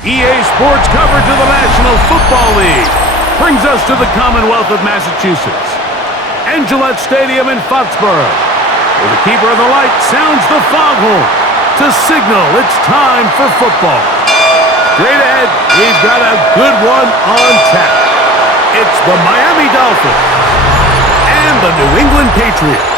EA Sports coverage of the National Football League brings us to the Commonwealth of Massachusetts and Gillette Stadium in Foxborough, where the keeper of the light sounds the foghorn to signal it's time for football. Straight ahead, we've got a good one on tap. It's the Miami Dolphins and the New England Patriots.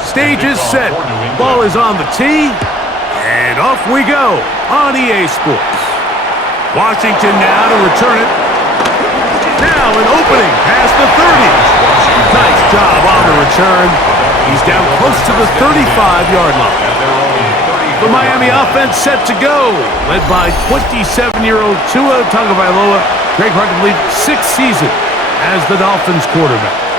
Stage is set. Ball is on the tee. And off we go on EA Sports. Washington now to return it. Now an opening past the 30. Nice job on the return. He's down close to the 35-yard line. The Miami offense set to go, led by 27-year-old Tua Tagovailoa. Greg Hart, I believe, 6th season as the Dolphins quarterback.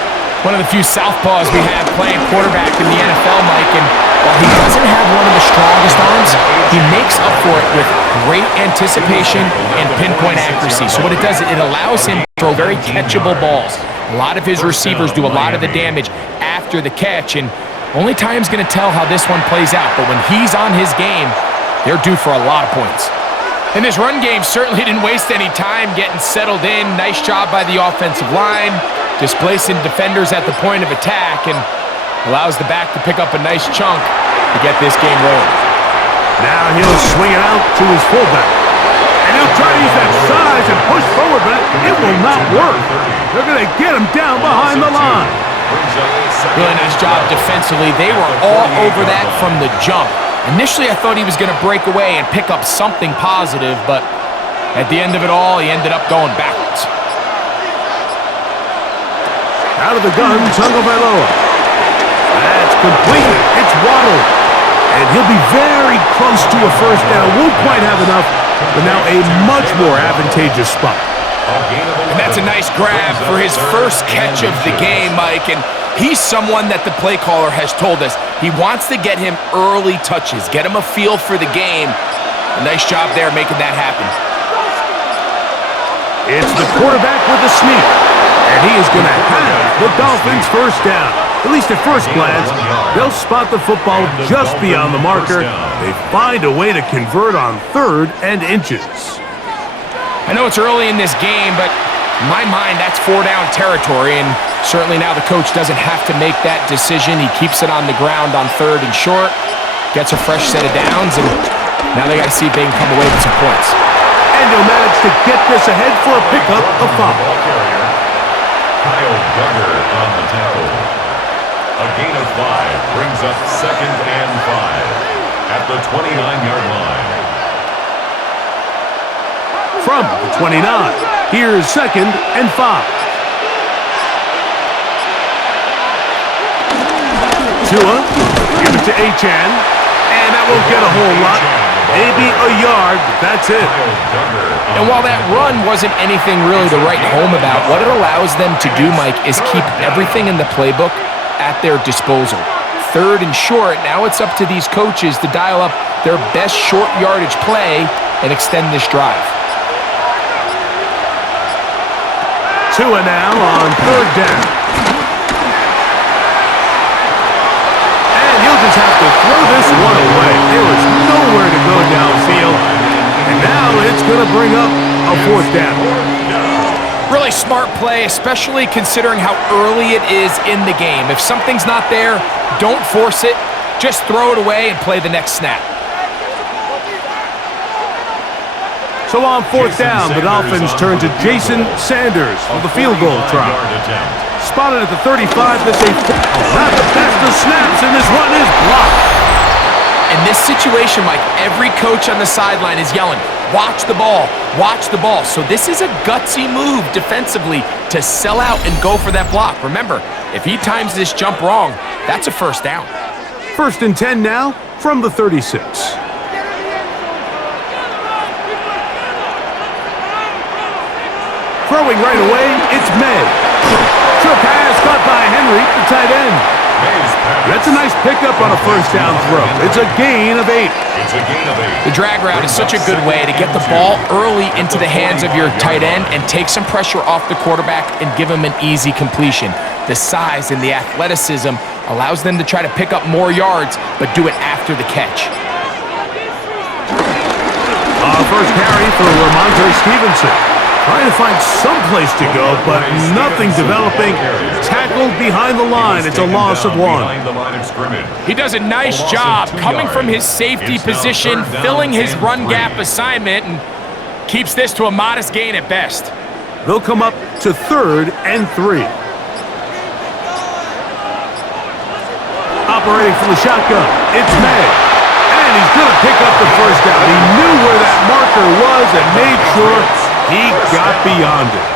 One of the few southpaws we have playing quarterback in the NFL, Mike, and while he doesn't have one of the strongest arms, he makes up for it with great anticipation and pinpoint accuracy. So what it does, it allows him to throw very catchable balls. A lot of his receivers do a lot of the damage after the catch, and only time's going to tell how this one plays out. But when he's on his game, they're due for a lot of points. And this run game certainly didn't waste any time getting settled in. Nice job by the offensive line, displacing defenders at the point of attack, and allows the back to pick up a nice chunk to get this game rolling. Now he'll swing it out to his fullback. And he'll try to use that size and push forward, but it will not work. They're going to get him down behind the line. Really nice job defensively. They were all over that from the jump. Initially, I thought he was going to break away and pick up something positive, but at the end of it all, he ended up going backwards. Out of the gun, Tagovailoa. That's completed. It's Waddle. And he'll be very close to a first down. Won't quite have enough, but now a much more advantageous spot. And that's a nice grab for his first catch of the game, Mike. And he's someone that the play caller has told us he wants to get him early touches, get him a feel for the game. A nice job there making that happen. It's the quarterback with the sneak. And he is going to have the Dolphins first down. At least at first glance, they'll spot the football just beyond the marker. They find a way to convert on 3rd and inches. I know it's early in this game, but in my mind, that's 4-down territory, and certainly now the coach doesn't have to make that decision. He keeps it on the ground on 3rd and short, gets a fresh set of downs, and now they got to see if they can come away with some points. And he'll manage to get this ahead for a pickup of 5. Kyle Duggar on the tackle. A gain of 5 brings up 2nd and 5 at the 29-yard line. From the 29, here's 2nd and 5. Tua, give it to Achane, and that won't get a whole lot. Maybe a yard, but that's it. And while that run wasn't anything really to write home about, what it allows them to do, Mike, is keep everything in the playbook at their disposal. 3rd and short, now it's up to these coaches to dial up their best short yardage play and extend this drive. Tua now on 3rd down. And he'll just have to throw this one away. There was nowhere to go downfield. And now it's going to bring up a 4th down. Really smart play, especially considering how early it is in the game. If something's not there, don't force it. Just throw it away and play the next snap. So on 4th down, the Dolphins turn to Jason Sanders for the field goal try. Spotted at the 35, that's a not the best of snaps, and this one is blocked. In this situation, Mike, every coach on the sideline is yelling, watch the ball, watch the ball. So this is a gutsy move defensively to sell out and go for that block. Remember, if he times this jump wrong, that's a first down. 1st and 10 now from the 36. Throwing right away, it's May. The pass caught by Henry, the tight end. That's a nice pickup on a first down throw. It's a gain of 8. It's a gain of 8. The drag route is such a good way to get the ball early into the hands of your tight end and take some pressure off the quarterback and give him an easy completion. The size and the athleticism allows them to try to pick up more yards, but do it after the catch. First carry for Ramondre Stevenson. Trying to find some place to go, but nothing developing. Tackled behind the line. It's a loss of 1. He does a nice job coming from his safety position, filling his run gap assignment, and keeps this to a modest gain at best. They'll come up to 3rd and 3. Operating from the shotgun, it's May. And he's going to pick up the first down. He knew where that marker was and made sure he got beyond it.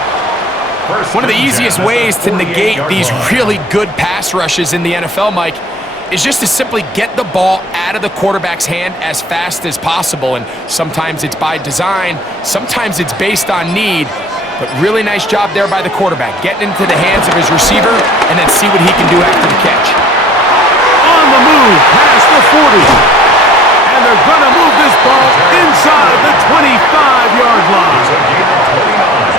One of the easiest ways to negate these really good pass rushes in the NFL, Mike, is just to simply get the ball out of the quarterback's hand as fast as possible. And sometimes it's by design, sometimes it's based on need. But really nice job there by the quarterback, getting into the hands of his receiver and then see what he can do after the catch. On the move, past the 40. And they're going to move this ball inside the 25-yard line.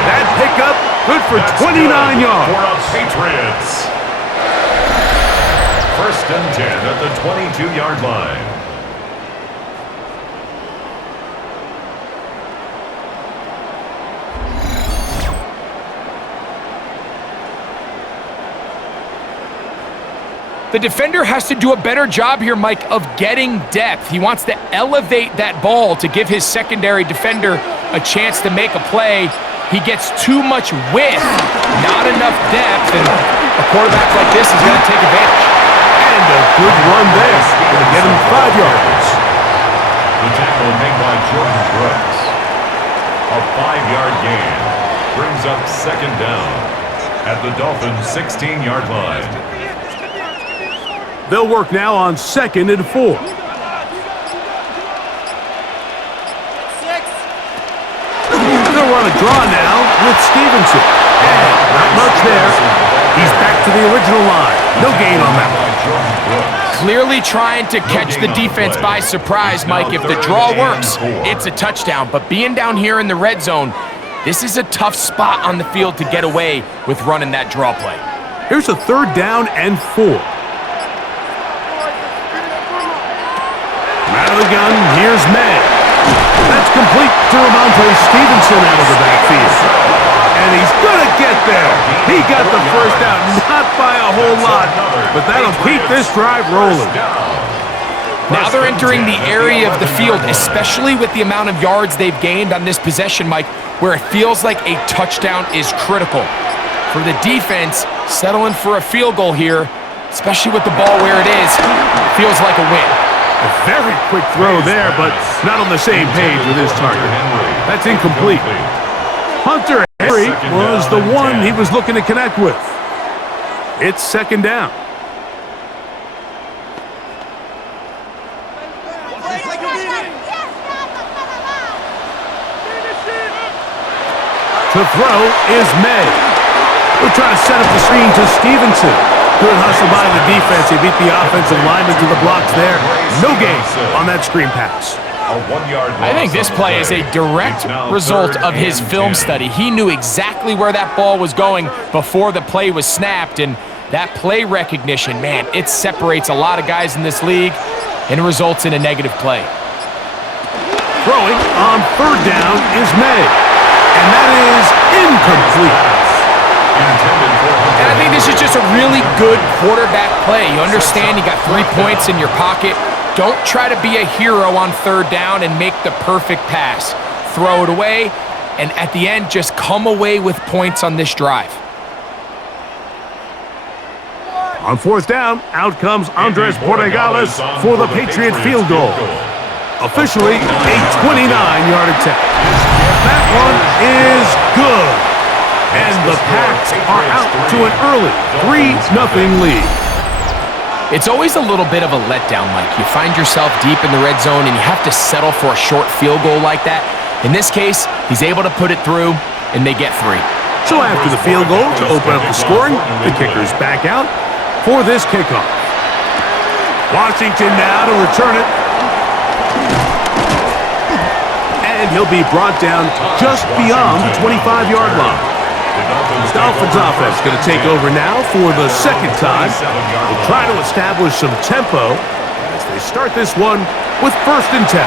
That pickup, good for 29 yards. For the Patriots. 1st and 10 at the 22-yard line. The defender has to do a better job here, Mike, of getting depth. He wants to elevate that ball to give his secondary defender a chance to make a play. He gets too much width, not enough depth, and a quarterback like this is going to take advantage. And a good run there. Going to get him 5 yards. The tackle made by Jordan Brooks. A 5-yard gain brings up 2nd down at the Dolphins' 16-yard line. They'll work now on 2nd and 4. They'll run a draw now with Stevenson. And not much there. He's back to the original line. No gain on that one. Clearly trying to catch the defense by surprise, Mike. If the draw works, it's a touchdown. But being down here in the red zone, this is a tough spot on the field to get away with running that draw play. Here's a 3rd down and 4. Out of the gun, here's May. That's complete to Ramondre Stevenson out of the backfield. And he's going to get there. He got the first down, not by a whole lot, but that'll keep this drive rolling. Now they're entering the area of the field, especially with the amount of yards they've gained on this possession, Mike, where it feels like a touchdown is critical. For the defense, settling for a field goal here, especially with the ball where it is, feels like a win. A very quick throw there, but not on the same page with his target. That's incomplete. Hunter Henry was the one he was looking to connect with. It's 2nd down. To throw is May. We'll try to set up the screen to Stevenson. Good hustle by the defense. He beat the offensive lineman to the blocks there. No gain on that screen pass. I think this play is a direct result of his film study. He knew exactly where that ball was going before the play was snapped, and that play recognition, man, it separates a lot of guys in this league and results in a negative play. Throwing on 3rd down is May, and that is incomplete. And I think this is just a really good quarterback play. You understand you got 3 points in your pocket. Don't try to be a hero on 3rd down and make the perfect pass. Throw it away, and at the end, just come away with points on this drive. On 4th down, out comes Andres Borregales for the Patriot field goal. Officially a 29-yard attempt. That one is good. And the Pats are out to an early 3-0 lead. It's always a little bit of a letdown, Mike. You find yourself deep in the red zone and you have to settle for a short field goal like that. In this case, he's able to put it through and they get 3. So after the field goal to open up the scoring, the kicker's back out for this kickoff. Washington now to return it. And he'll be brought down just beyond the 25-yard line. The Dolphins offense going to take over now for the second time. They'll try to establish some tempo as they start this one with 1st and 10.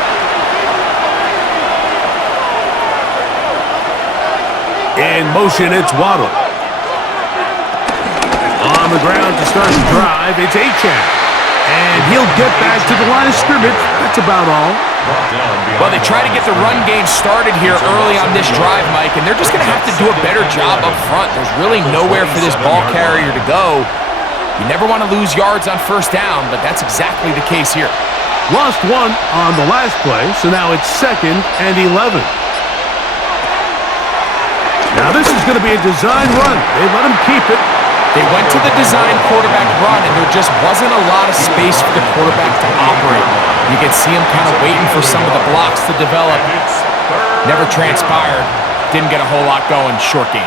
In motion, it's Waddle. On the ground to start the drive, it's Achane. And he'll get back to the line of scrimmage. That's about all. Well, they try to get the run game started here early on this drive, Mike, and they're just going to have to do a better job up front. There's really nowhere for this ball carrier to go. You never want to lose yards on 1st down, but that's exactly the case here. Lost 1 on the last play, so now it's 2nd and 11. Now this is going to be a design run. They let him keep it. They went to the design quarterback run, and there just wasn't a lot of space for the quarterback to operate. You could see him kind of waiting for some of the blocks to develop. Never transpired. Didn't get a whole lot going. Short game.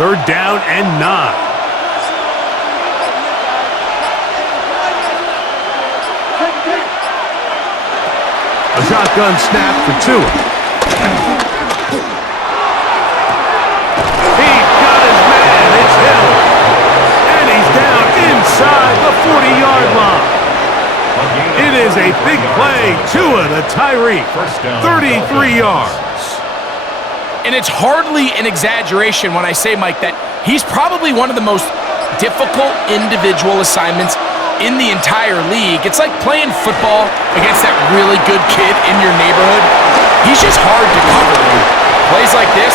3rd down and 9. A shotgun snap for Tua. Inside the 40-yard line. It is a big play. Tua to Tyree. 33 yards. And it's hardly an exaggeration when I say, Mike, that he's probably one of the most difficult individual assignments in the entire league. It's like playing football against that really good kid in your neighborhood. He's just hard to cover. And plays like this,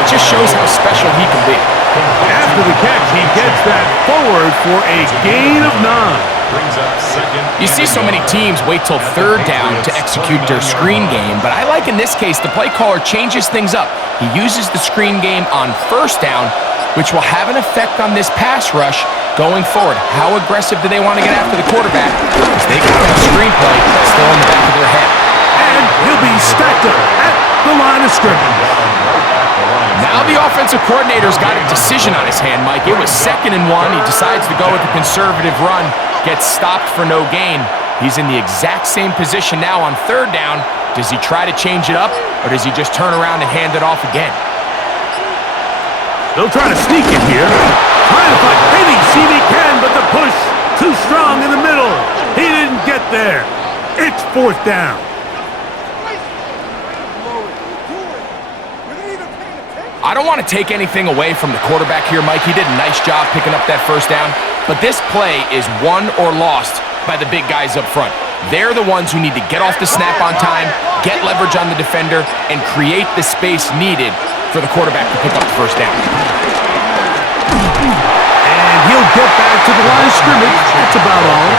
it just shows how special he can be. After the catch, he gets that forward for a gain of 9. You see so many teams wait till 3rd down to execute their screen game, but I like in this case the play caller changes things up. He uses the screen game on 1st down, which will have an effect on this pass rush going forward. How aggressive do they want to get after the quarterback? Because they got a screen play still in the back of their head. And he'll be stacked up at the line of scrimmage. Now the offensive coordinator's got a decision on his hand, Mike. It was 2nd and 1. He decides to go with the conservative run, gets stopped for no gain. He's in the exact same position now on 3rd down. Does he try to change it up, or does he just turn around and hand it off again? They'll try to sneak it here. Trying to find any seam he can, but the push too strong in the middle. He didn't get there. It's 4th down. I don't want to take anything away from the quarterback here, Mike. He did a nice job picking up that 1st down. But this play is won or lost by the big guys up front. They're the ones who need to get off the snap on time, get leverage on the defender, and create the space needed for the quarterback to pick up the 1st down. And he'll get back to the line of scrimmage. That's about all.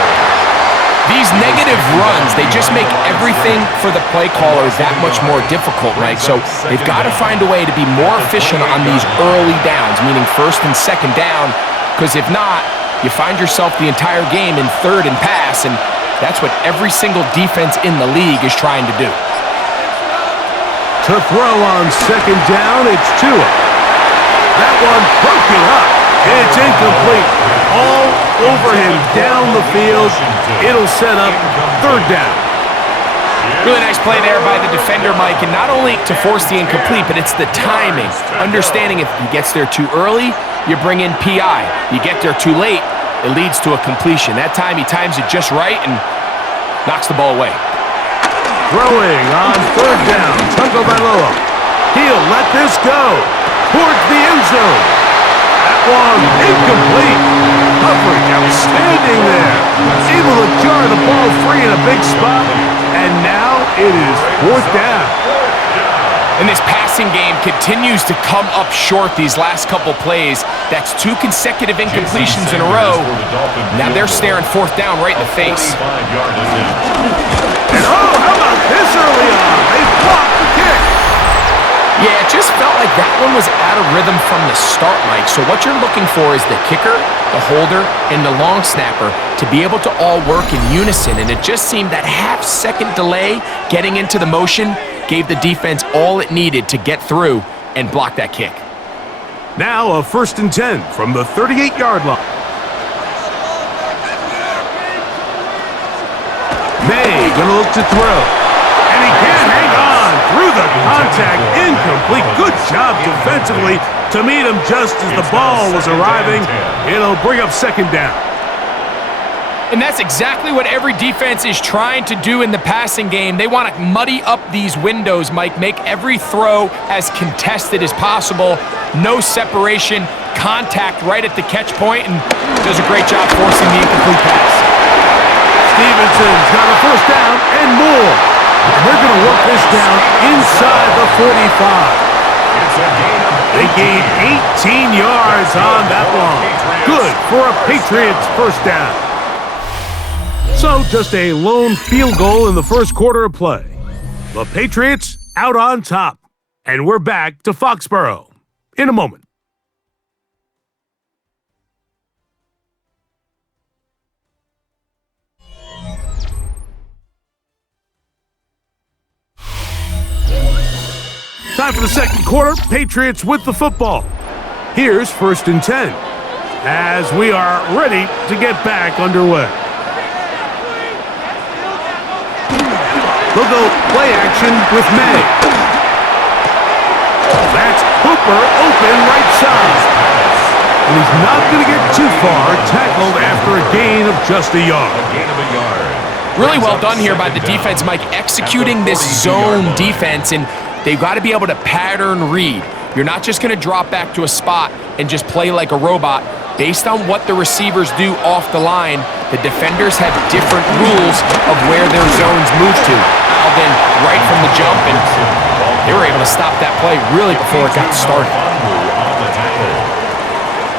These negative runs, they just make everything for the play caller that much more difficult, right? So they've got to find a way to be more efficient on these early downs, meaning 1st and 2nd down, because if not, you find yourself the entire game in 3rd and pass, and that's what every single defense in the league is trying to do. To throw on 2nd down, it's Tua. That one broken up. It's incomplete. All over him down the field. It'll set up 3rd down. Really nice play there by the defender, Mike, and not only to force the incomplete, but it's the timing. Understanding if he gets there too early, you bring in PI. You get there too late, it leads to a completion. That time he times it just right and knocks the ball away. Throwing on 3rd down, Tagovailoa. He'll let this go towards the end zone. That one incomplete. Coverage outstanding there. Able to jar the ball free in a big spot. And now it is 4th down. And this passing game continues to come up short these last couple plays. That's 2 consecutive incompletions in a row. Now they're staring 4th down right in the face. And oh, how about this early on? They blocked the kick. Yeah, it just felt like that one was out of rhythm from the start, Mike. So what you're looking for is the kicker, the holder, and the long snapper to be able to all work in unison. And it just seemed that half-second delay getting into the motion gave the defense all it needed to get through and block that kick. Now a 1st and 10 from the 38-yard line. May gonna look to throw. And he can't hang on through the contact. Incomplete. Good job defensively to meet him just as the ball was arriving. It'll bring up 2nd down. And that's exactly what every defense is trying to do in the passing game. They want to muddy up these windows, Mike, make every throw as contested as possible. No separation, contact right at the catch point, and does a great job forcing the incomplete pass. Stevenson's got a 1st down and more. And they're going to work this down inside the 45. They gained 18 yards on that one. Good for a Patriots 1st down. So just a lone field goal in the 1st quarter of play. The Patriots out on top. And we're back to Foxborough in a moment. Time for the 2nd quarter. Patriots with the football. Here's 1st and 10 as we are ready to get back underway. They'll go play action with May. That's Hooper open right side. And he's not going to get too far. Tackled after a gain of just a yard. Really well done here by the defense, Mike, executing this zone defense, and they've got to be able to pattern read. You're not just going to drop back to a spot and just play like a robot. Based on what the receivers do off the line, the defenders have different rules of where their zones move to. Then right from the jump, and they were able to stop that play really before it got started.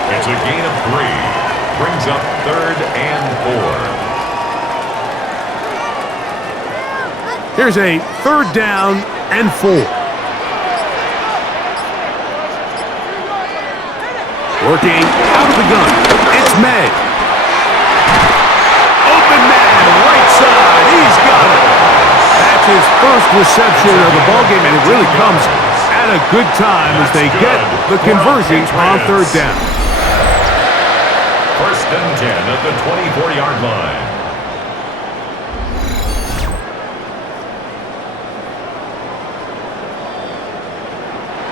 It's a gain of 3. Brings up 3rd and 4. Here's a 3rd down and 4. Working out of the gun. It's May. Open man, right side. He's got it. That's his 1st reception of the ballgame, and it really comes at a good time as they get the conversion on 3rd down. 1st and 10 at the 24-yard line.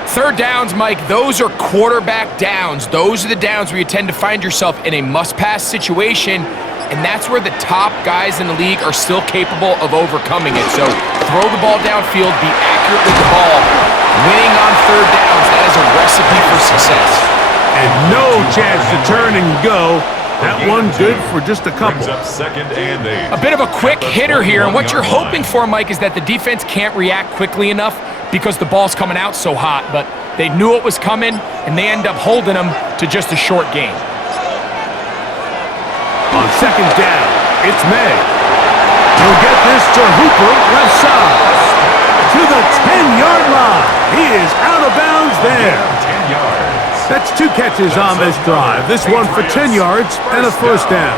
Third downs, Mike, those are quarterback downs. Those are the downs where you tend to find yourself in a must-pass situation, and that's where the top guys in the league are still capable of overcoming it. So throw the ball downfield, be accurate with the ball. Winning on 3rd downs, that is a recipe for success. And no chance to turn and go. That one good for just a couple. Brings up 2nd and 8. A bit of a quick hitter here, and what you're hoping for, Mike, is that the defense can't react quickly enough because the ball's coming out so hot, but they knew it was coming, and they end up holding them to just a short gain. On 2nd down, it's May. He'll get this to Hooper, left side. To the 10-yard line. He is out of bounds there. 10 yards. That's 2 catches on this drive. This one for 10 yards and a 1st down.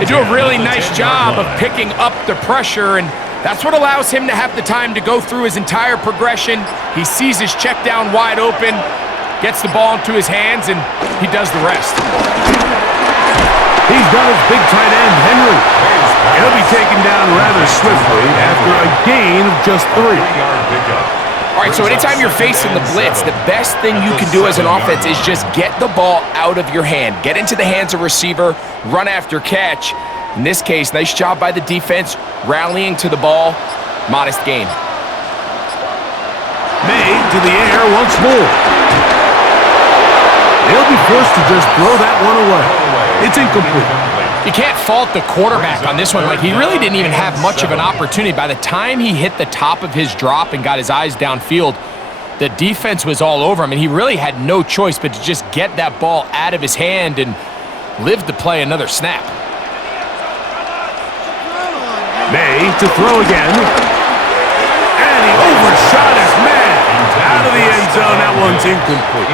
They do a really nice job of picking up the pressure, and that's what allows him to have the time to go through his entire progression. He sees his check down wide open, gets the ball into his hands, and he does the rest. He's got his big tight end, Henry. He'll be taken down rather swiftly after a gain of just 3. All right, so anytime you're facing the blitz, the best thing you can do as an offense is just get the ball out of your hand. Get into the hands of receiver, run after catch. In this case, nice job by the defense, rallying to the ball. Modest gain. May to the air once more. They'll be forced to just throw that one away. It's incomplete. You can't fault the quarterback on this one. Like, he really didn't even have much of an opportunity. By the time he hit the top of his drop and got his eyes downfield, the defense was all over him, and he really had no choice but to just get that ball out of his hand and live to play another snap. May to throw again. And he overshot his man. Out of the end zone, that one's incomplete.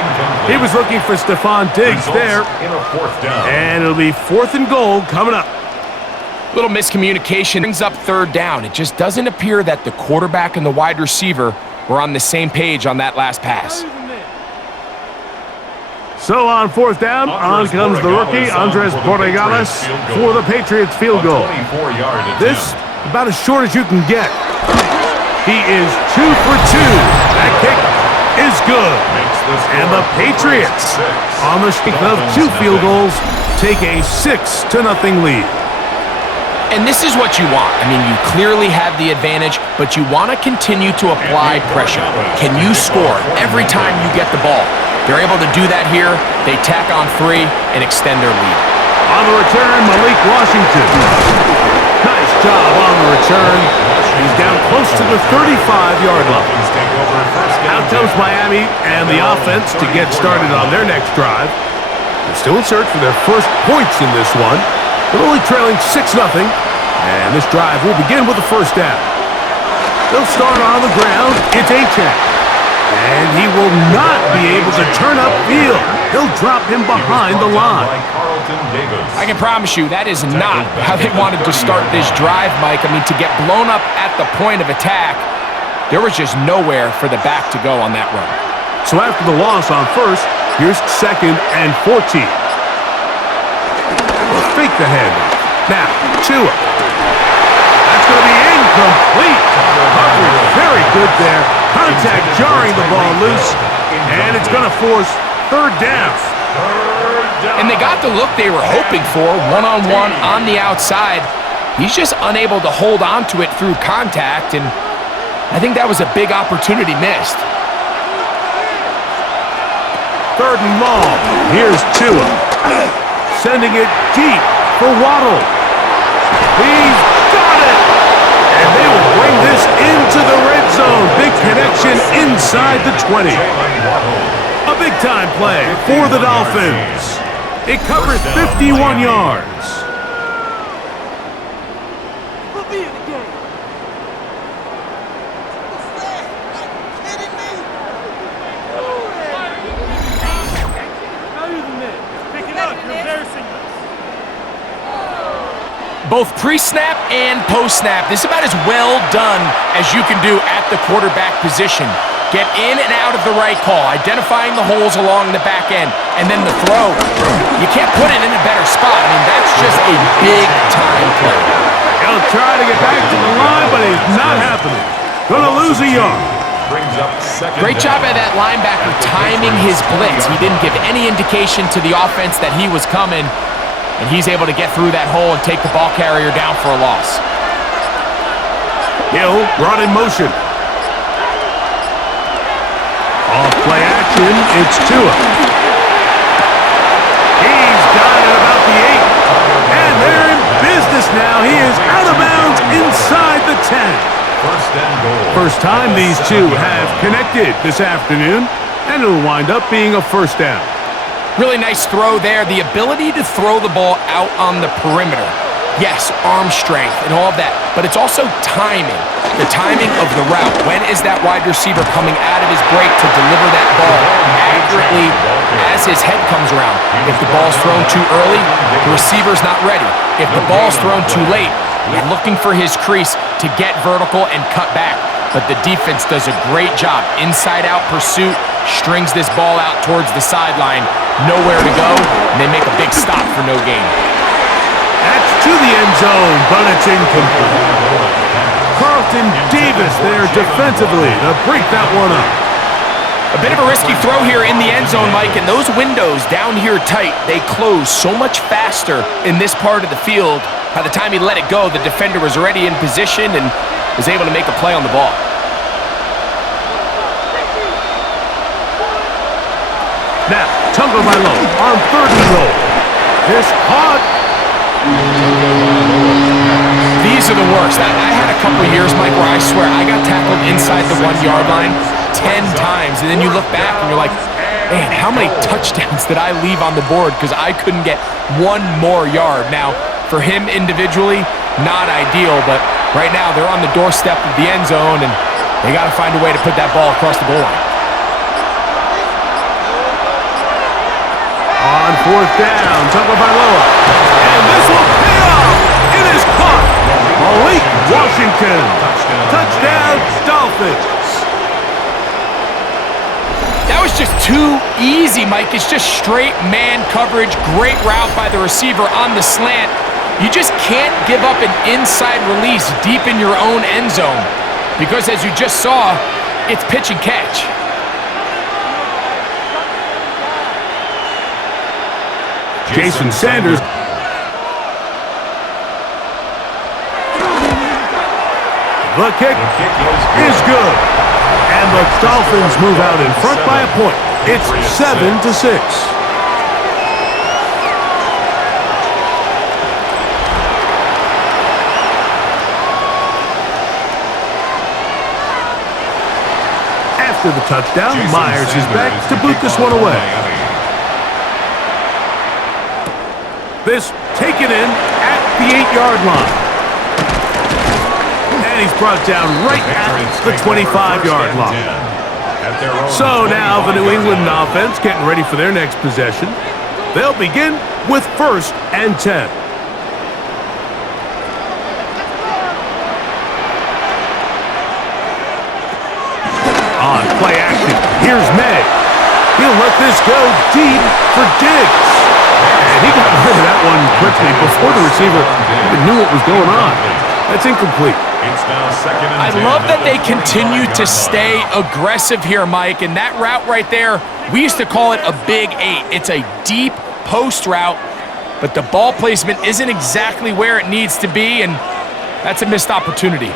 He was looking for Stephon Diggs there. And it'll be 4th and goal coming up. Little miscommunication brings up third down. It just doesn't appear that the quarterback and the wide receiver were on the same page on that last pass. So on fourth down, on comes the rookie, Andres Borregales, for the Patriots field goal. This, about as short as you can get. He is 2 for 2. That kick is good. And the Patriots, on the streak of 2 field goals, take a 6-0 lead. And this is what you want. I mean, you clearly have the advantage, but you want to continue to apply pressure. Can you score every time you get the ball? They're able to do that here. They tack on 3 and extend their lead. On the return, Malik Washington. Nice job on the return. He's down close to the 35-yard line. Out comes Miami and the offense to get started on their next drive. They're still in search for their first points in this one, but only trailing 6-0. And this drive will begin with the first down. They'll start on the ground. It's Achane. And he will not be able to turn upfield. He'll drop him behind the line. I can promise you that is not how they wanted to start this drive, Mike. I mean, to get blown up at the point of attack, there was just nowhere for the back to go on that run. So after the loss on first, here's 2nd and 14. We'll fake the handoff. Now, Tua. That's going to be incomplete. Coverage very good there. Contact jarring the ball loose, and it's going to force third down. And they got the look they were hoping for, one-on-one on the outside. He's just unable to hold on to it through contact, and I think that was a big opportunity missed. 3rd and long. Here's Tua. Sending it deep for Waddle. He's got it! And they will bring this into the red zone. Big connection inside the 20. A big-time play for the Dolphins. It covers 51 yards. We'll be in the game. Both pre-snap and post-snap, this is about as well done as you can do at the quarterback position. Get in and out of the right call, identifying the holes along the back end, and then the throw. You can't put it in a better spot. I mean, that's just a big-time play. He'll try to get back to the line, but it's not happening. Gonna lose a yard. Great job by that linebacker timing his blitz. He didn't give any indication to the offense that he was coming, and he's able to get through that hole and take the ball carrier down for a loss. Hill brought in motion. Off play action, it's Tua. He's got it about the 8. And they're in business now. He is out of bounds inside the 10. First and goal. First time these two have connected this afternoon, and it'll wind up being a first down. Really nice throw there. The ability to throw the ball out on the perimeter. Yes, arm strength and all of that, but it's also timing. The timing of the route. When is that wide receiver coming out of his break to deliver that ball accurately as his head comes around? If the ball's thrown too early, the receiver's not ready. If the ball's thrown too late, he's looking for his crease to get vertical and cut back. But the defense does a great job. Inside-out pursuit, strings this ball out towards the sideline. Nowhere to go, and they make a big stop for no gain. That's to the end zone, but it's incomplete. Carlton Davis there defensively to break that one up. A bit of a risky throw here in the end zone, Mike, and those windows down here tight, they close so much faster in this part of the field. By the time he let it go, the defender was already in position and was able to make a play on the ball. Now, Tagovailoa on 3rd and goal. This caught. These are the worst. I had a couple years, Mike, where I swear I got tackled inside the 1-yard line 10 times, and then you look back and you're like, man, how many touchdowns did I leave on the board because I couldn't get one more yard? Now, for him individually, not ideal, but right now they're on the doorstep of the end zone, and they got to find a way to put that ball across the goal line. On 4th down, Tagovailoa. And this will pay off. It is caught Malik Washington. Touchdown, Dolphins. That was just too easy, Mike. It's just straight man coverage. Great route by the receiver on the slant. You just can't give up an inside release deep in your own end zone because, as you just saw, it's pitch and catch. Jason Sanders. The kick is good. And the Dolphins move out in front by a point. It's 7-6. After the touchdown, Myers is back to boot this one away. This taken in at the 8-yard line. And he's brought down right at the 25-yard line. So now the New England offense getting ready for their next possession. They'll begin with 1st and 10. On play action, here's May. He'll let this go deep for Diggs. And he got rid of that one quickly before the receiver even knew what was going on. That's incomplete. I love that they continue to stay aggressive here, Mike. And that route right there, we used to call it a big 8. It's a deep post route, but the ball placement isn't exactly where it needs to be, and that's a missed opportunity.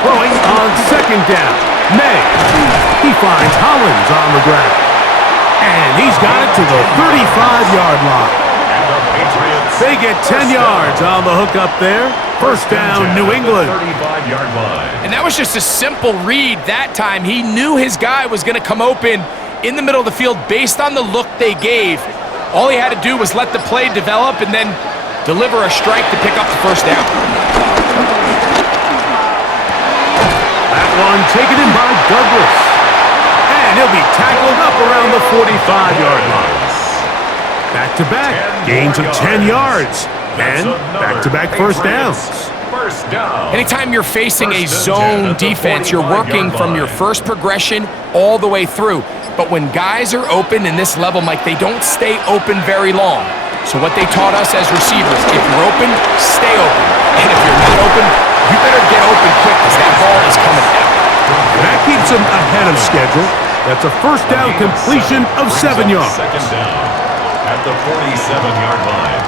Throwing on 2nd down. May. He finds Hollins on the ground. And he's got it to the 35-yard line. They get 10 yards on the hook up there. 1st down, New England. And that was just a simple read that time. He knew his guy was going to come open in the middle of the field based on the look they gave. All he had to do was let the play develop and then deliver a strike to pick up the 1st down. That one taken in by Douglas. And he'll be tackled up around the 45-yard line. Back-to-back, gains of 10 yards. And back-to-back 1st downs. Anytime you're facing a zone defense, you're working from your first progression all the way through. But when guys are open in this level, Mike, they don't stay open very long. So what they taught us as receivers, if you're open, stay open. And if you're not open, you better get open quick because that ball is coming out. That keeps them ahead of schedule. That's a 1st down completion of 7 yards. 2nd down at the 47-yard line.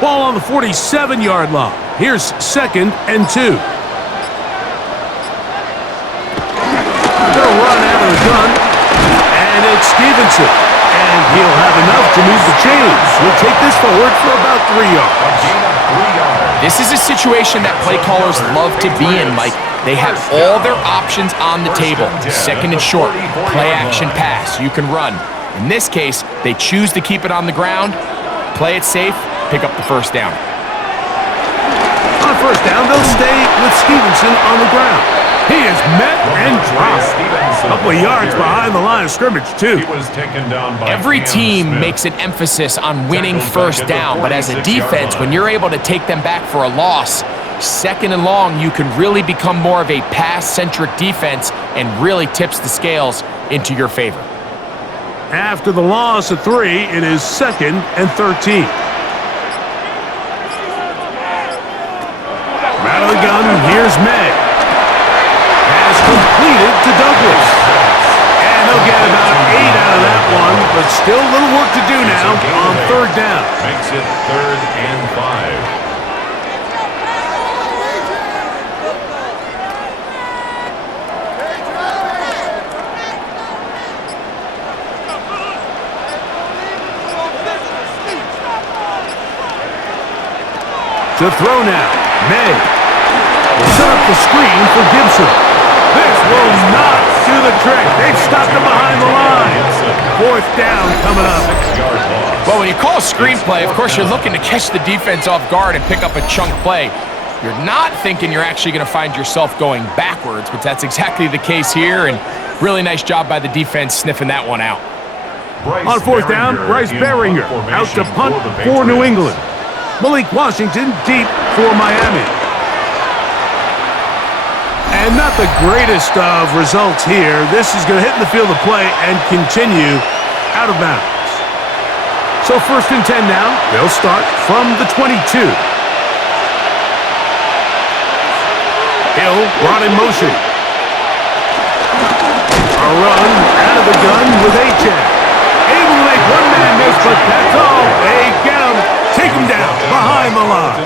Ball on the 47-yard line. Here's 2nd and 2. They'll run out of the gun. And it's Stevenson. And he'll have enough to move the chains. He'll take this forward for about 3 yards. This is a situation that play callers love to be in, Mike. They have all their options on the table. 2nd and short, play action pass. You can run. In this case, they choose to keep it on the ground, play it safe, pick up the 1st down. On 1st down, they'll stay with Stevenson on the ground. He is met and dropped. A couple of yards behind the line of scrimmage, too. Every team makes an emphasis on winning 1st down, but as a defense, when you're able to take them back for a loss, 2nd and long, you can really become more of a pass-centric defense and really tips the scales into your favor. After the loss of 3, it is 2nd and 13. Out of the gun, here's May. Has completed to Douglas. And they'll get about 8 out of that one, but still a little work to do now on 3rd down. Makes it 3rd and 5. To throw now, May will set up the screen for Gibson. This will not do the trick. They've stopped him behind the line. 4th down coming up. Well, when you call a screenplay, of course, you're looking to catch the defense off guard and pick up a chunk play. You're not thinking you're actually going to find yourself going backwards, but that's exactly the case here, and really nice job by the defense sniffing that one out. On fourth down, Bryce Baringer out to punt for New England. Malik Washington deep for Miami. And not the greatest of results here. This is going to hit in the field of play and continue out of bounds. So first and 10 now. They'll start from the 22. Hill brought in motion. A run out of the gun with Achane. Able to make one man miss, but that's all. They get him. Take him down behind the line.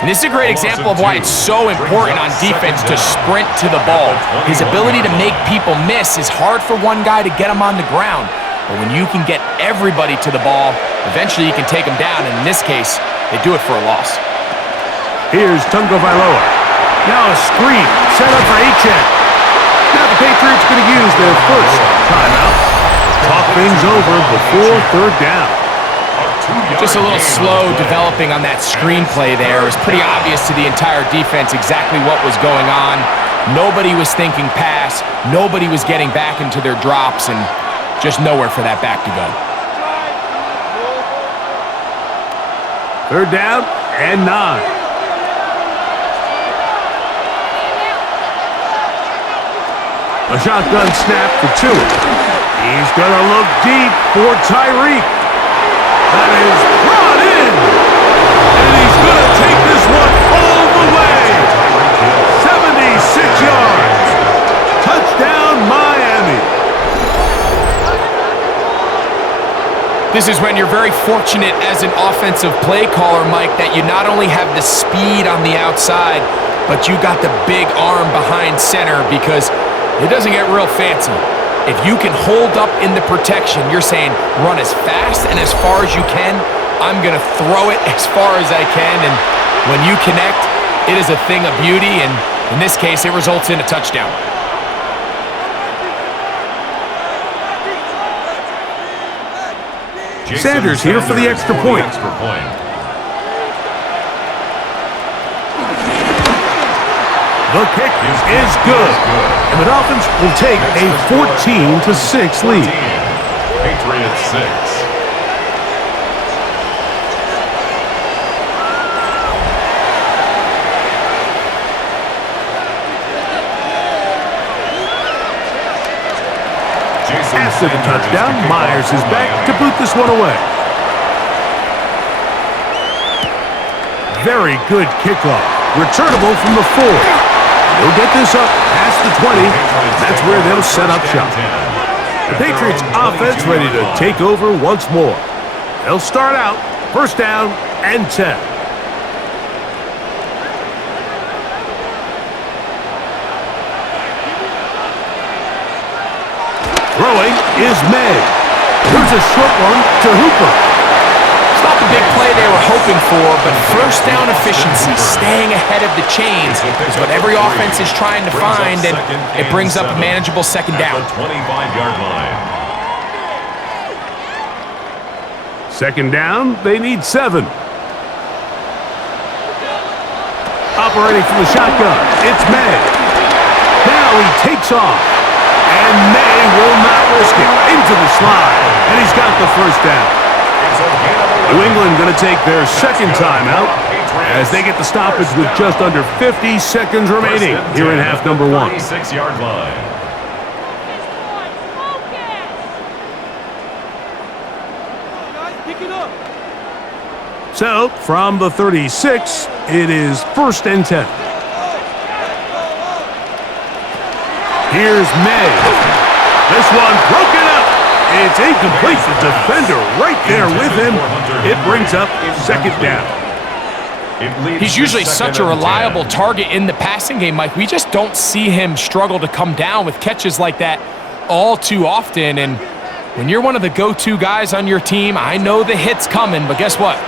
And this is a great example of why it's so important on defense to sprint to the ball. His ability to make people miss is hard for one guy to get him on the ground. But when you can get everybody to the ball, eventually you can take them down. And in this case, they do it for a loss. Here's Tunga Vailoa. Now a screen set up for Achane. Now the Patriots going to use their first timeout. Talk things over before third down. Just a little slow developing on that screenplay there. It was pretty obvious to the entire defense exactly what was going on. Nobody was thinking pass. Nobody was getting back into their drops, and just nowhere for that back to go. Third down and 9. A shotgun snap for Tua. He's going to look deep for Tyreek. That is brought in. And he's going to take this one all the way. 76 yards. Touchdown, Miami. This is when you're very fortunate as an offensive play caller, Mike, that you not only have the speed on the outside, but you got the big arm behind center, because it doesn't get real fancy. If you can hold up in the protection, you're saying run as fast and as far as you can. I'm going to throw it as far as I can. And when you connect, it is a thing of beauty. And in this case, it results in a touchdown. Sanders here for the extra point. The kick is good. And the Dolphins will take a 14-6 lead. Patriots 6. After the touchdown, Myers is back to boot this one away. Very good kickoff. Returnable from the 4. They'll get this up past the 20. That's where they'll set up shop. The Patriots offense ready to take over once more. They'll start out first down and 10. Throwing is May. Here's a short one to Hooper. It's not the big play they were hoping for, but first down efficiency, staying ahead of the chains, is what every offense is trying to find, and it brings up a manageable second down. 25-yard line. Second down, they need 7. Operating from the shotgun, it's May. Now he takes off. And May will not risk it. Into the slide. And he's got the first down. New England going to take their second timeout as they get the stoppage with just under 50 seconds remaining here in half number 1. 36-yard line. So, from the 36, it is first and 10. Here's May. This one broken up. It's incomplete. The defender right there with him. It brings up second down. He's usually such a reliable target in the passing game, Mike. We just don't see him struggle to come down with catches like that all too often. And when you're one of the go-to guys on your team, I know the hit's coming, but guess what?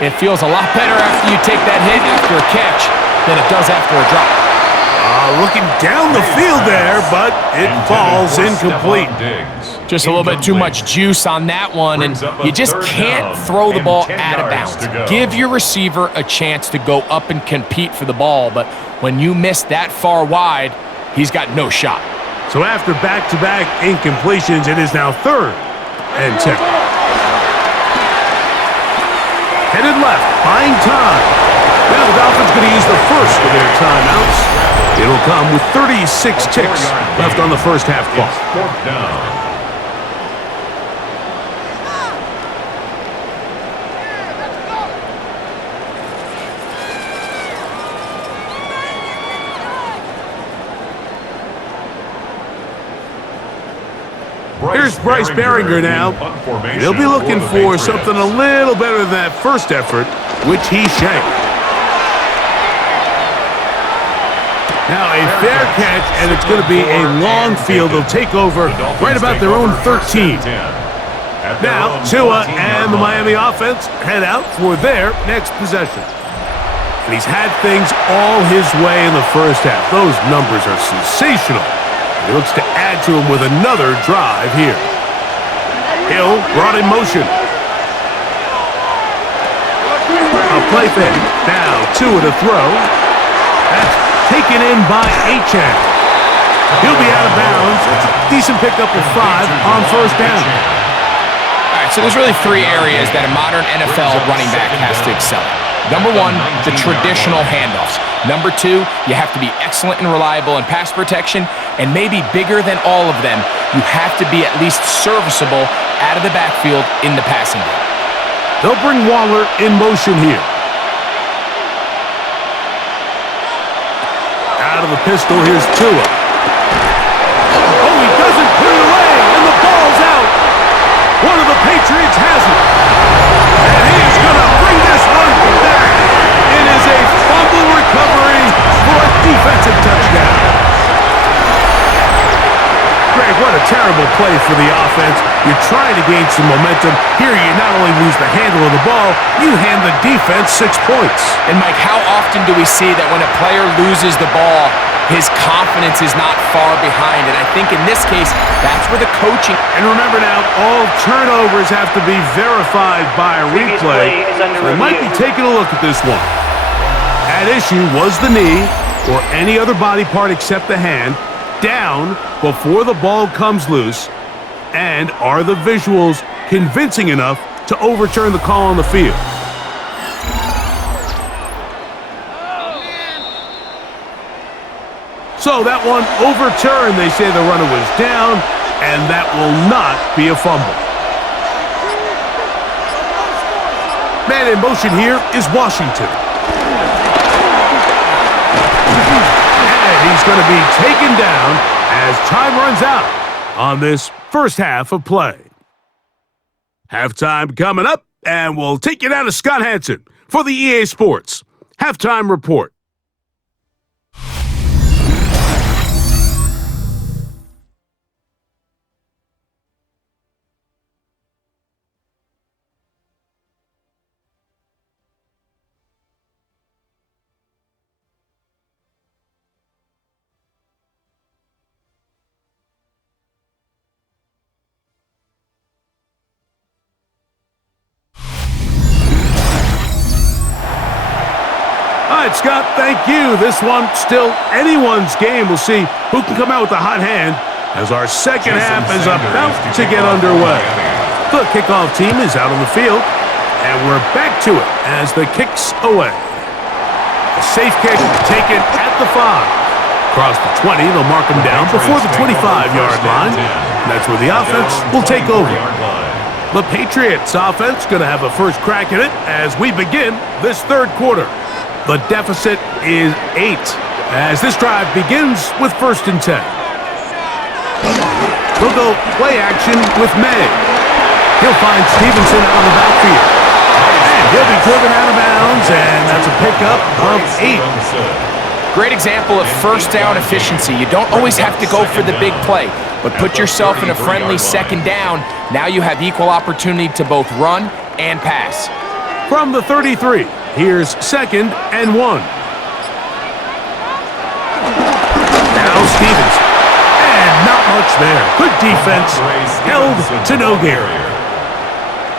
It feels a lot better after you take that hit after a catch than it does after a drop. Looking down the field there, but it falls incomplete. Just a little bit too much juice on that one, and you just can't throw the ball out of bounds. Give your receiver a chance to go up and compete for the ball, but when you miss that far wide, he's got no shot. So after back-to-back incompletions, it is now third and 10. Headed left, buying time. Now the Dolphins going to use the first of their timeouts. It'll come with 36 ticks left on the first half clock. Fourth down. Here's Bryce Behringer now. He'll be looking for something a little better than that first effort, which he shanked. Now a fair catch, and it's going to be a long field. They'll take over right about their own 13. Now Tua and the Miami offense head out for their next possession. And he's had things all his way in the first half. Those numbers are sensational. He looks to add to him with another drive here. Hill brought in motion. A play fake. Now Tua to throw. That's taken in by Achane. He'll be out of bounds. Decent pickup of 5 on first down. All right, so there's really 3 areas that a modern NFL running back has to excel in. Number 1, the traditional handoffs. Number 2, you have to be excellent and reliable in pass protection, and maybe bigger than all of them, you have to be at least serviceable out of the backfield in the passing game. They'll bring Waller in motion here. Out of the pistol, here's Tua. Oh, he doesn't put it away, and the ball's out. One of the Patriots has it. And he is going to bring this one back. It is a fumble recovery for a defensive touchdown. Greg, what a terrible play for the offense. You're trying to gain some momentum. Here you not only lose the handle of the ball, you hand the defense 6 points. And Mike, how often do we see that when a player loses the ball, his confidence is not far behind? And I think in this case, that's where the coaching... And remember now, all turnovers have to be verified by a replay. So they might be taking a look at this one. At issue was the knee, or any other body part except the hand, down before the ball comes loose. And are the visuals convincing enough to overturn the call on the field? So that one overturned. They say the runner was down, and that will not be a fumble. Man in motion here is Washington. And he's going to be taken down as time runs out on this first half of play. Halftime coming up, and we'll take you down to Scott Hansen for the EA Sports Halftime Report. All right, Scott, thank you. This one still anyone's game. We'll see who can come out with a hot hand as our second half is about to get underway. The kickoff team is out on the field, and we're back to it as the kick's away. A safe kick taken at the 5. Across the 20, they'll mark him down before the 25-yard line. And that's where the offense will take over. The Patriots offense going to have a first crack at it as we begin this third quarter. The deficit is 8 as this drive begins with 1st and 10. They'll go play action with May. He'll find Stevenson out of the backfield. And he'll be driven out of bounds, and that's a pickup of 8. Great example of first down efficiency. You don't always have to go for the big play, but put yourself in a friendly second down. Now you have equal opportunity to both run and pass. From the 33, here's 2nd and 1. Now Stevenson. And not much there. Good defense. Held to no gain.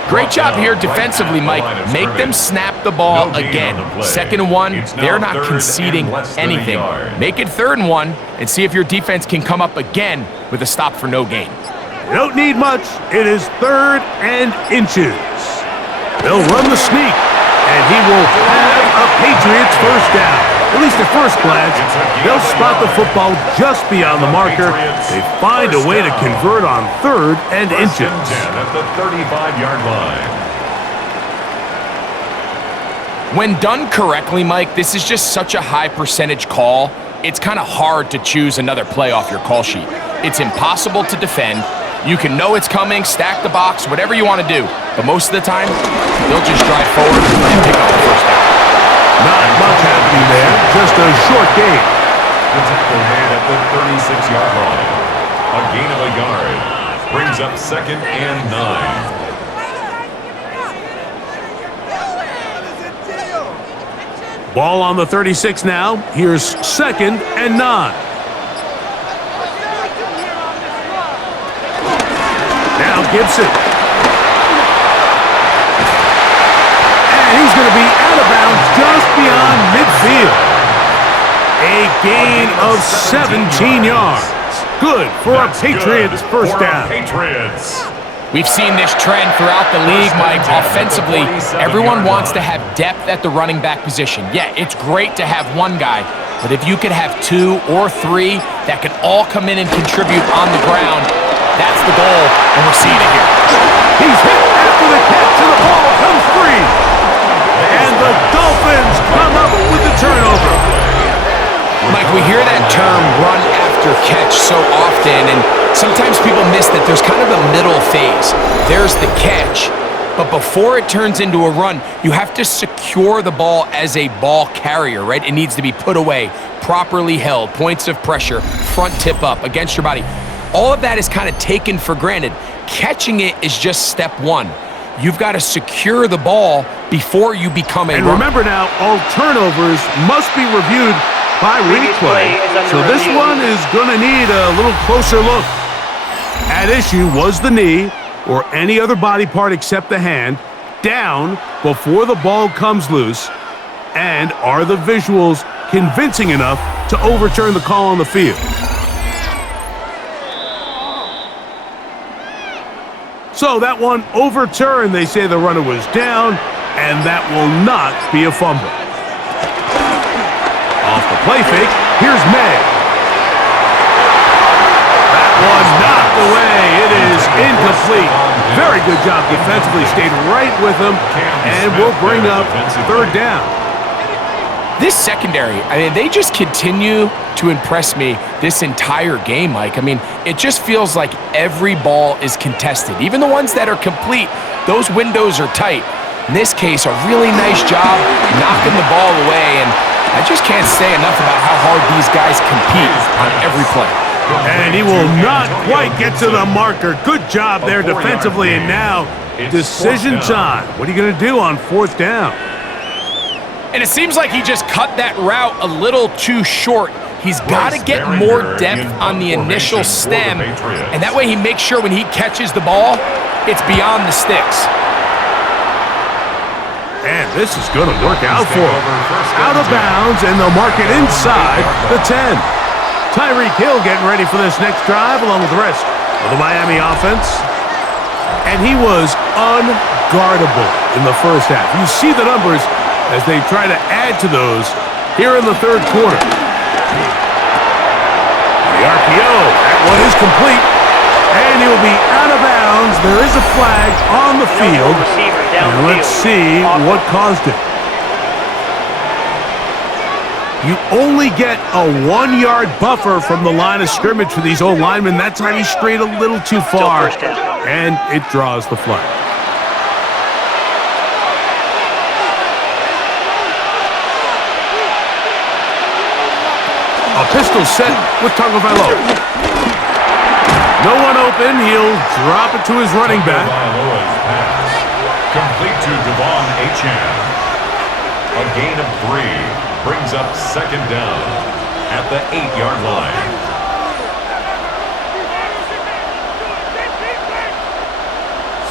Great job here defensively, Mike. Make them snap the ball again. 2nd and 1, they're not conceding anything. Make it 3rd and 1 and see if your defense can come up again with a stop for no gain. They don't need much. It is 3rd and inches. They'll run the sneak, and he will have a Patriots first down. At least at first glance, they'll spot the football just beyond the marker. They find a way to convert on 3rd and inches. 10 at the 35-yard line. When done correctly, Mike, this is just such a high percentage call. It's kind of hard to choose another play off your call sheet. It's impossible to defend. You can know it's coming, stack the box, whatever you want to do. But most of the time, they'll just drive forward and pick up the first down. Not much happening there, just a short gain. The tackle made at the 36-yard line. A gain of a yard brings up 2nd and 9. Ball on the 36 now. Here's 2nd and 9. Now Gibson. And he's going to be out of bounds just beyond midfield. A gain of 17 yards. Good for a Patriots first down. Patriots. We've seen this trend throughout the league, Mike. Offensively, everyone wants to have depth at the running back position. Yeah, it's great to have one guy, but if you could have 2 or 3 that can all come in and contribute on the ground, that's the goal, and we're seeing it here. He's hit after the catch, and the ball comes free. And the Dolphins come up with the turnover. Mike, we hear that term run after catch so often, and sometimes people miss that there's kind of a middle phase. There's the catch, but before it turns into a run, you have to secure the ball as a ball carrier, right? It needs to be put away, properly held, points of pressure, front tip up against your body. All of that is kind of taken for granted. Catching it is just step 1. You've got to secure the ball before you become a runner. And remember now, all turnovers must be reviewed by replay. So this one is going to need a little closer look. At issue was the knee, or any other body part except the hand, down before the ball comes loose. And are the visuals convincing enough to overturn the call on the field? So that one overturned. They say the runner was down, and that will not be a fumble. Off the play fake, here's May. That one knocked away. It is incomplete. Very good job defensively. Stayed right with him, and will bring up 3rd down. This secondary, I mean, they just continue to impress me this entire game, Mike. I mean, it just feels like every ball is contested. Even the ones that are complete, those windows are tight. In this case, a really nice job knocking the ball away, and I just can't say enough about how hard these guys compete on every play. And he will not quite get to the marker. Good job there defensively, and now decision time. What are you going to do on 4th down? And it seems like he just cut that route a little too short. He's got to get more depth on the initial stem, and that way he makes sure when he catches the ball, it's beyond the sticks. And this is going to work out for him. Out of bounds, and they'll mark it inside the 10. Tyreek Hill getting ready for this next drive along with the rest of the Miami offense. And he was unguardable in the first half. You see the numbers as they try to add to those here in the 3rd quarter. The RPO, that one is complete, and he'll be out of bounds. There is a flag on the field, and let's see what caused it. You only get a 1-yard buffer from the line of scrimmage for these old linemen. That time he strayed a little too far, and it draws the flag. A pistol set with Tagovailoa. No one open. He'll drop it to his running back. Tagovailoa's pass complete to Devon Achane. A gain of 3 brings up 2nd down at the 8-yard line.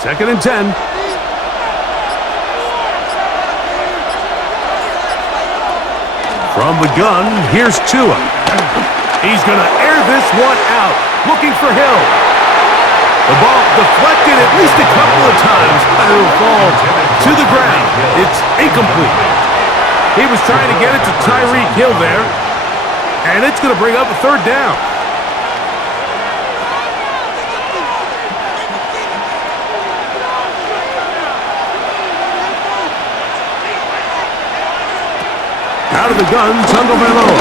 Second and 10. From the gun, here's Tua. He's going to air this one out, looking for Hill. The ball deflected at least a couple of times, and it will fall to the ground. It's incomplete. He was trying to get it to Tyreek Hill there, and it's going to bring up a third down. Out of the gun, Tagovailoa.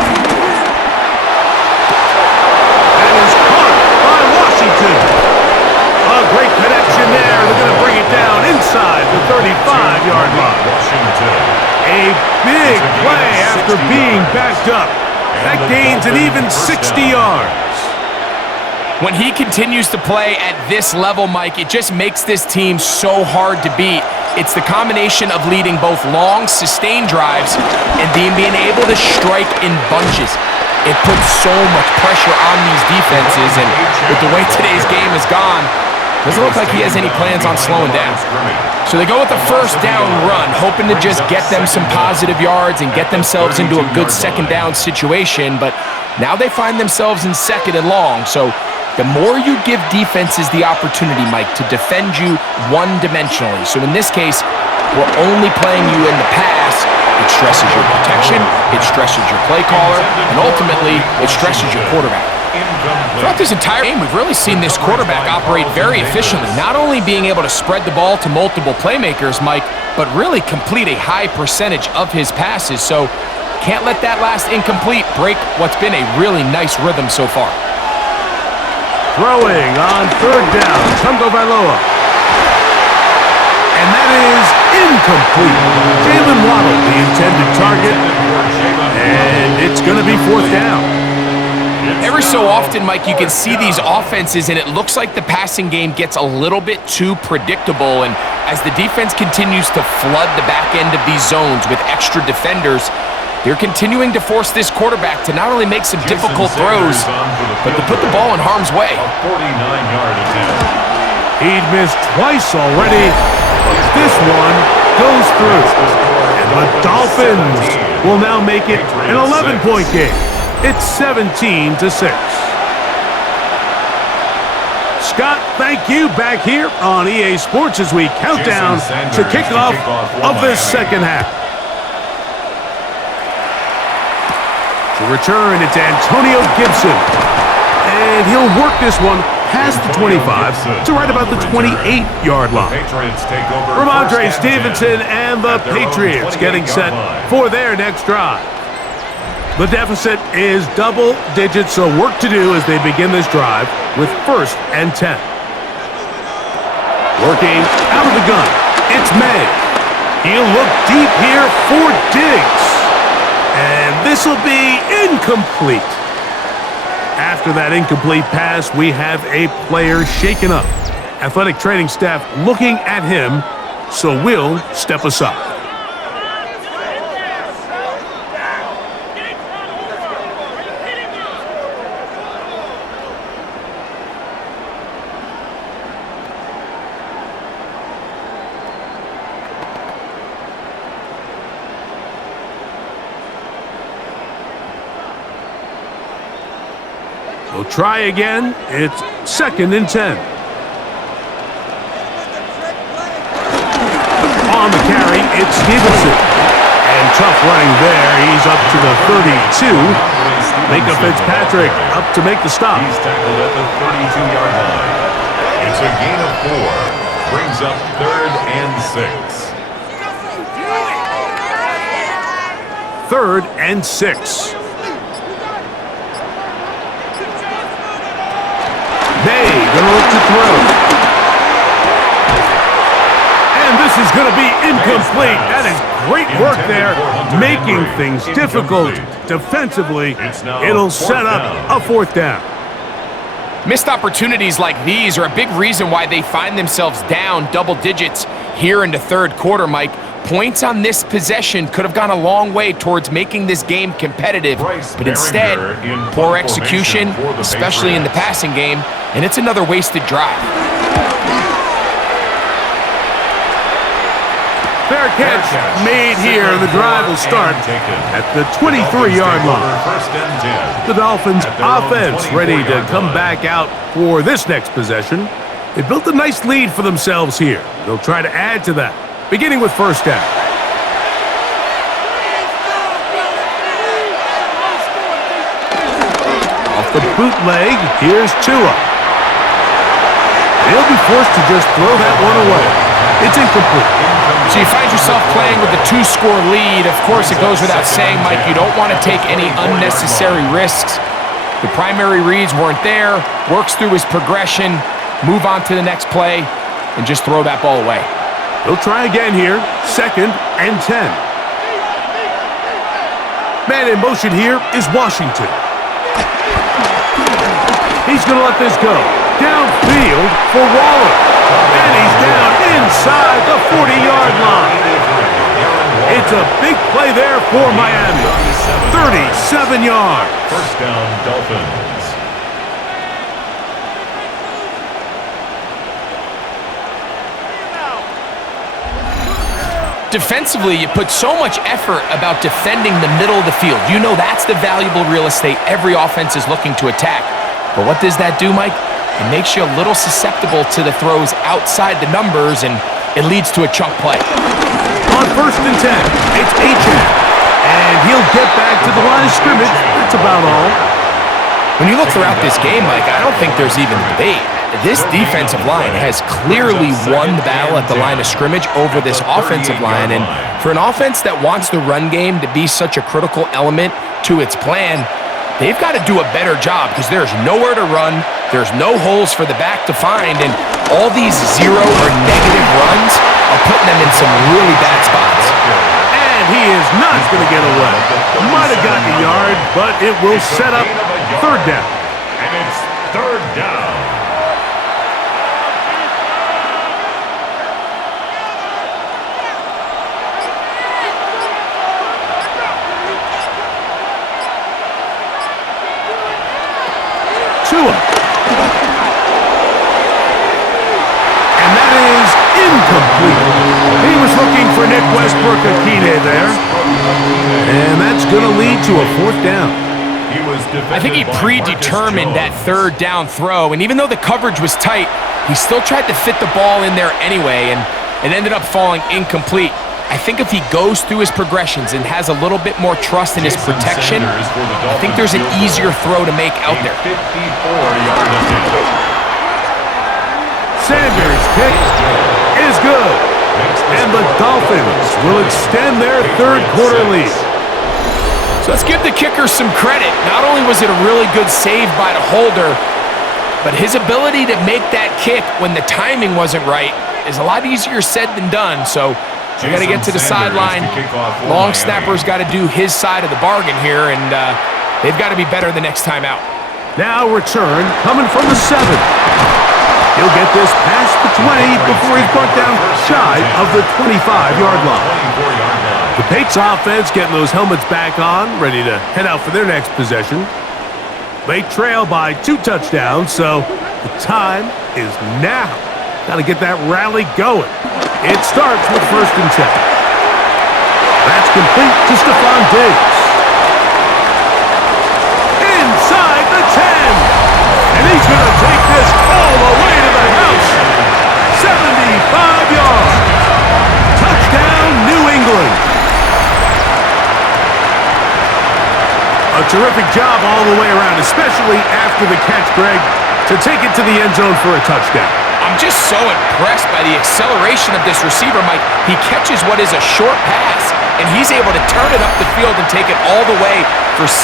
And is caught by Washington. A great connection there. They're going to bring it down inside the 35-yard line. A big play after being backed up. That gains an even 60 yards. When he continues to play at this level, Mike, it just makes this team so hard to beat. It's the combination of leading both long, sustained drives and being able to strike in bunches. It puts so much pressure on these defenses, and with the way today's game has gone, doesn't look like he has any plans on slowing down. So they go with the first down run, hoping to just get them some positive yards and get themselves into a good second down situation, but now they find themselves in second and long, so the more you give defenses the opportunity, Mike, to defend you one-dimensionally. So in this case, we're only playing you in the pass. It stresses your protection, it stresses your play caller, and ultimately, it stresses your quarterback. Throughout this entire game, we've really seen this quarterback operate very efficiently, not only being able to spread the ball to multiple playmakers, Mike, but really complete a high percentage of his passes. So can't let that last incomplete break what's been a really nice rhythm so far. Throwing on third down, Tagovailoa. And that is incomplete. Jalen Waddle, the intended target. And it's going to be fourth down. Every so often, Mike, you can see these offenses, and it looks like the passing game gets a little bit too predictable. And as the defense continues to flood the back end of these zones with extra defenders, they're continuing to force this quarterback to not only make some difficult throws, but to put the ball in harm's way. A 49-yard attempt. He'd missed twice already, but this one goes through. And the Dolphins will now make it an 11-point game. It's 17-6. Scott, thank you. Back here on EA Sports as we count down to kickoff of this second half. To return, it's Antonio Gibson. And he'll work this one past the 25 to right about the 28-yard line. Ramondre Stevenson and the Patriots getting set for their next drive. The deficit is double digits, so work to do as they begin this drive with 1st and 10. Working out of the gun, it's May. He'll look deep here for Diggs. And this will be incomplete. After that incomplete pass, we have a player shaken up. Athletic training staff looking at him, so we'll step aside. We'll try again. It's 2nd and 10. On the carry, it's Stevenson. And tough running there. He's up to the 32. Micah Fitzpatrick up to make the stop. He's tackled at the 32-yard line. It's a gain of 4. Brings up 3rd and 6. 3rd and 6. May gonna look to throw. And this is gonna be incomplete. That is great work there, making things difficult defensively. It'll set up a 4th down. Missed opportunities like these are a big reason why they find themselves down double digits here in the third quarter, Mike. Points on this possession could have gone a long way towards making this game competitive, but instead, poor execution, especially in the passing game, and it's another wasted drive. Fair catch made here. The drive will start at the 23-yard line. The Dolphins offense ready to come back out for this next possession. They built a nice lead for themselves here. They'll try to add to that, beginning with first down. Off the bootleg, here's Tua. He'll be forced to just throw that one away. It's incomplete. So you find yourself playing with a 2-score lead. Of course, it goes without saying, Mike, you don't want to take any unnecessary risks. The primary reads weren't there, works through his progression, move on to the next play, and just throw that ball away. He'll try again here, 2nd and 10. Man in motion here is Washington. He's going to let this go. Downfield for Waller. And he's down inside the 40-yard line. It's a big play there for Miami. 37 yards. First down, Dolphins. Defensively, you put so much effort about defending the middle of the field. You know that's the valuable real estate every offense is looking to attack. But what does that do, Mike? It makes you a little susceptible to the throws outside the numbers, and it leads to a chunk play. On 1st and 10, it's Achane. And he'll get back to the line of scrimmage. That's about all. When you look throughout this game, Mike, I don't think there's even debate. This defensive line has clearly won the battle at the line of scrimmage over this offensive line. And for an offense that wants the run game to be such a critical element to its plan, they've got to do a better job because there's nowhere to run, there's no holes for the back to find, and all these zero or negative runs are putting them in some really bad spots. And he is not going to get away. Might have gotten a yard, but it will set up 3rd down. And it's 3rd down. Tua. And that is incomplete. He was looking for Nick Westbrook-Akine there. And that's going to lead to a 4th down. I think he predetermined that 3rd down throw, and even though the coverage was tight, he still tried to fit the ball in there anyway, and it ended up falling incomplete. I think if he goes through his progressions and has a little bit more trust in his protection, I think there's an easier throw to make out there. 54-yard attempt. Sanders' kick is good. And the Dolphins will extend their 3rd quarter lead. So let's give the kicker some credit. Not only was it a really good save by the holder, but his ability to make that kick when the timing wasn't right is a lot easier said than done. So we got to get to the sideline. Long snapper's got to do his side of the bargain here, and they've got to be better the next time out. Now return coming from the 7. He'll get this past the 20 before he's brought down shy of the 25-yard line. The Patriots offense getting those helmets back on, ready to head out for their next possession. They trail by 2 touchdowns, so the time is now. Got to get that rally going. It starts with 1st and 10. That's complete to Stephon Diggs. Inside the 10. And he's going to take this all the way to the house. 75 yards. Touchdown, New England. A terrific job all the way around, especially after the catch, Greg, to take it to the end zone for a touchdown. I'm just so impressed by the acceleration of this receiver, Mike. He catches what is a short pass, and he's able to turn it up the field and take it all the way for 6.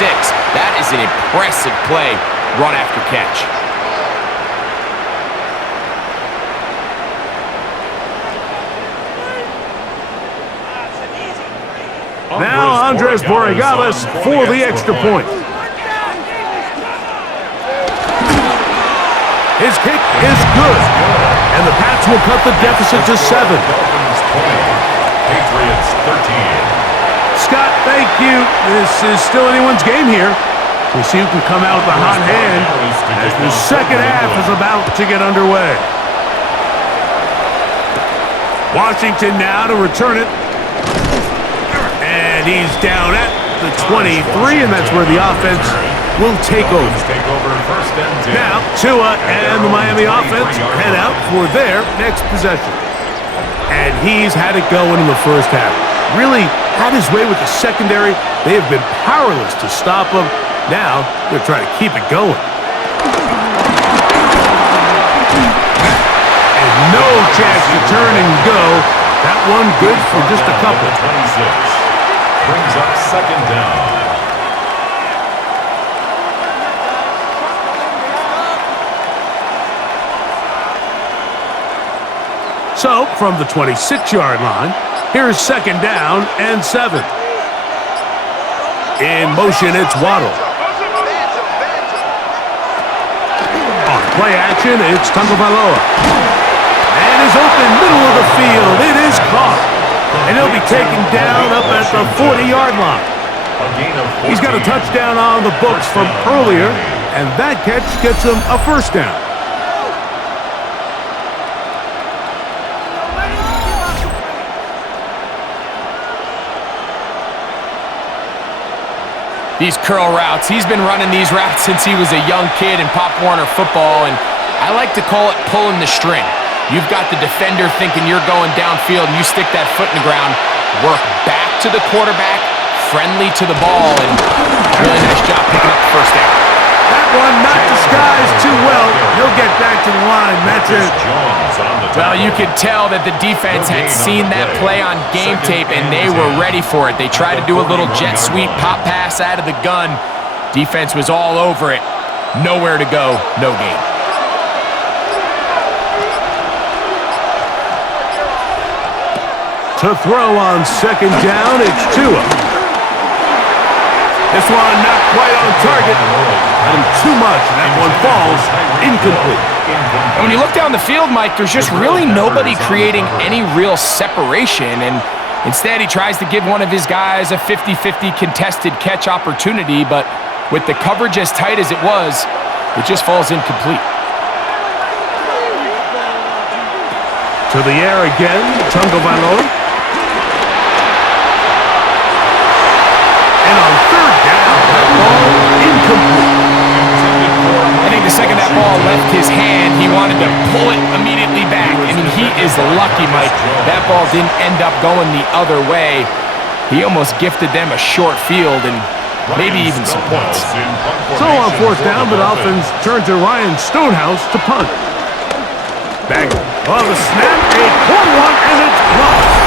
That is an impressive play, run after catch. Now Andres Borregales for the extra point. His kick is good, and the Pats will cut the deficit to 7. Dolphins 20, Patriots 13. Scott, thank you. This is still anyone's game here. We'll see who can come out with a hot hand as the second half is about to get underway. Washington now to return it. And he's down at the 23, and that's where the offense will take over. First and 10. Now, Tua and the Miami offense head out for their next possession. And he's had it going in the first half. Really had his way with the secondary. They have been powerless to stop him. Now, they're trying to keep it going. And no chance to turn and go. That one good for just a couple. 26 brings up second down. So, from the 26-yard line, here's second down and 7. In motion, it's Waddle. On play action, it's Tagovailoa. And is open middle of the field. It is caught. And he'll be taken down up at the 40-yard line. He's got a touchdown on the books from earlier, and that catch gets him a first down. These curl routes, he's been running these routes since he was a young kid in Pop Warner football, and I like to call it pulling the string. You've got the defender thinking you're going downfield, and you stick that foot in the ground, work back to the quarterback, friendly to the ball, and really nice job picking up the first down. That one not disguised too well. He'll get back to the line. That's it. Well, you could tell that the defense had seen that play on game tape, and they were ready for it. They tried to do a little jet sweep pop pass out of the gun. Defense was all over it. Nowhere to go, no game. To throw on second down, it's Tua. This one not quite on target. Got him too much, and that one falls incomplete. And when you look down the field, Mike, there's just really nobody creating any real separation, and instead he tries to give one of his guys a 50-50 contested catch opportunity, but with the coverage as tight as it was, it just falls incomplete. To the air again, Tagovailoa. And on third down, that ball incomplete. I think the second that ball left his hand, he wanted to pull it immediately back. I mean, he is lucky, Mike. That ball didn't end up going the other way. He almost gifted them a short field and maybe even some points. So on fourth down, the Dolphins turn to Ryan Stonehouse to punt. Back on the snap, a poor one, and it's blocked.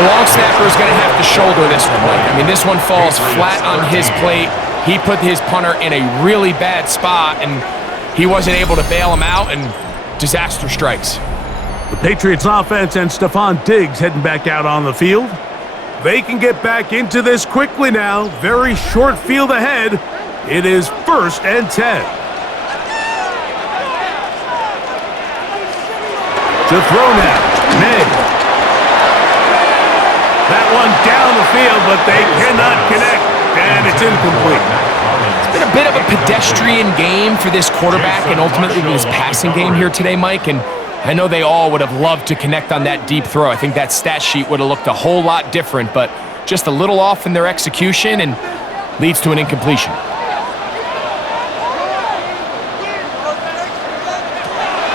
The long snapper is going to have to shoulder this one, Mike. I mean, this one falls flat on his plate. He put his punter in a really bad spot, and he wasn't able to bail him out, and disaster strikes. The Patriots offense and Stephon Diggs heading back out on the field. They can get back into this quickly now. Very short field ahead. It is first and 10. To throw now, May. That one down the field, but they cannot connect, and it's incomplete. It's been a bit of a pedestrian game for this quarterback and ultimately this passing game here today, Mike, and I know they all would have loved to connect on that deep throw. I think that stat sheet would have looked a whole lot different, but just a little off in their execution and leads to an incompletion.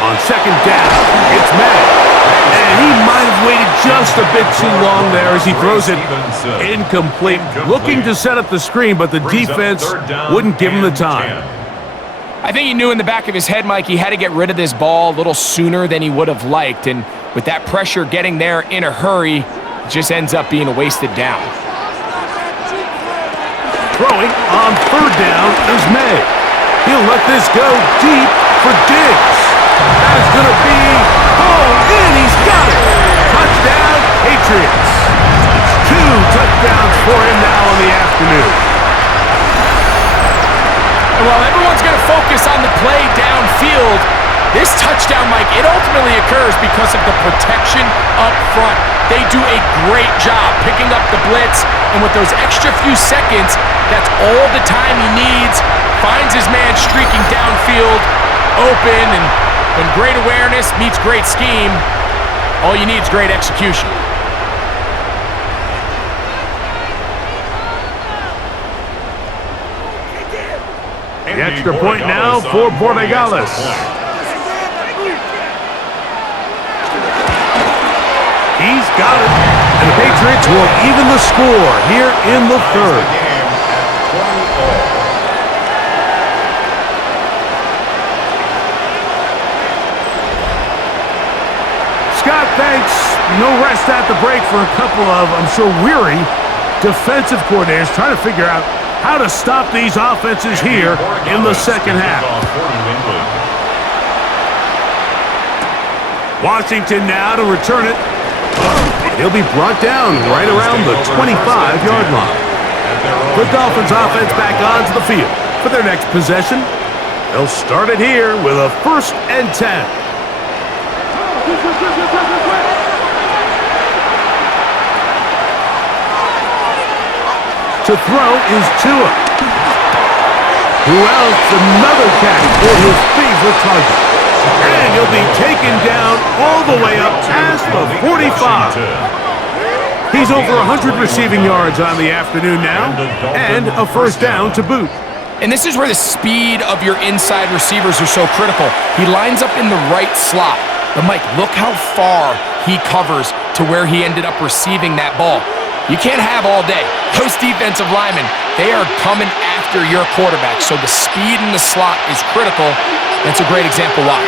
On second down, it's May. And he might have waited just a bit too long there as he throws it incomplete. Looking to set up the screen, but the defense wouldn't give him the time. I think he knew in the back of his head, Mike, he had to get rid of this ball a little sooner than he would have liked. And with that pressure getting there in a hurry, it just ends up being a wasted down. Throwing on third down is May. He'll let this go deep for Diggs. That's going to be home in. He's got it. Touchdown, Patriots. 2 touchdowns for him now in the afternoon. And while everyone's going to focus on the play downfield, this touchdown, Mike, it ultimately occurs because of the protection up front. They do a great job picking up the blitz, and with those extra few seconds, that's all the time he needs. Finds his man streaking downfield, open, and when great awareness meets great scheme, all you need is great execution. The extra point now for Borregales. He's got it. And the Patriots will even the score here in the third. Scott, thanks. No rest at the break for a couple of, I'm sure, weary defensive coordinators trying to figure out how to stop these offenses here in the second half. Washington now to return it. He'll be brought down right around the 25-yard line. The Dolphins offense back onto the field for their next possession. They'll start it here with a 1st and 10. To throw is Tua. Who else? Another catch for his favorite target. And he'll be taken down all the way up past the 45. He's over 100 receiving yards on the afternoon now, and a 1st down to boot. And this is where the speed of your inside receivers are so critical. He lines up in the right slot. But Mike, look how far he covers to where he ended up receiving that ball. You can't have all day. Those defensive linemen, they are coming after your quarterback. So the speed in the slot is critical. That's a great example why.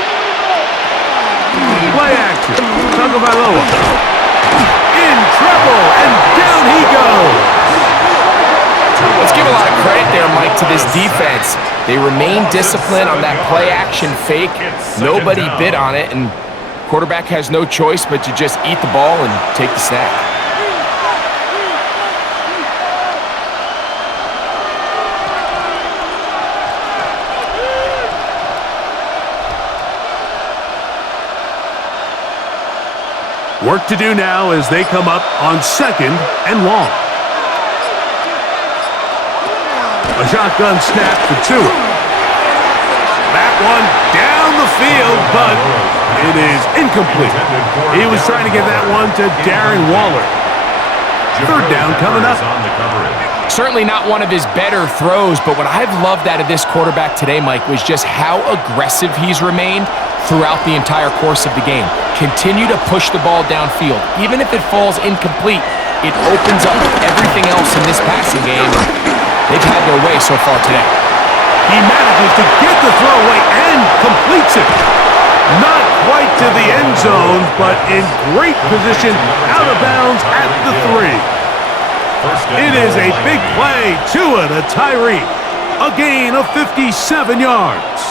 Play action. Tagovailoa. In trouble, and down he goes. Let's give a lot of credit there, Mike, to this defense. They remain disciplined on that play action fake. Nobody bid on it, and quarterback has no choice but to just eat the ball and take the snap. Work to do now as they come up on 2nd and long. A shotgun snap for Tua. That one down the field, but it is incomplete. He was trying to get that one to Darren Waller. 3rd down coming up. Certainly not one of his better throws, but what I've loved out of this quarterback today, Mike, was just how aggressive he's remained throughout the entire course of the game. Continue to push the ball downfield. Even if it falls incomplete, it opens up everything else in this passing game. They've had their way so far today. He manages to get the throw away and completes it. Not quite to the end zone, but in great position out of bounds at the 3. It is a big play. Tua to Tyree. A gain of 57 yards.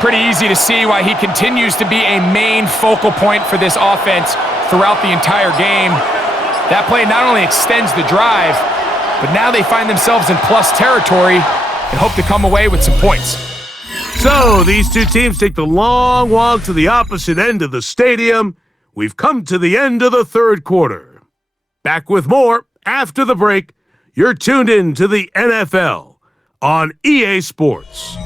Pretty easy to see why he continues to be a main focal point for this offense throughout the entire game. That play not only extends the drive, but now they find themselves in plus territory and hope to come away with some points. So these two teams take the long walk to the opposite end of the stadium. We've come to the end of the 3rd quarter. Back with more after the break. You're tuned in to the NFL on EA Sports.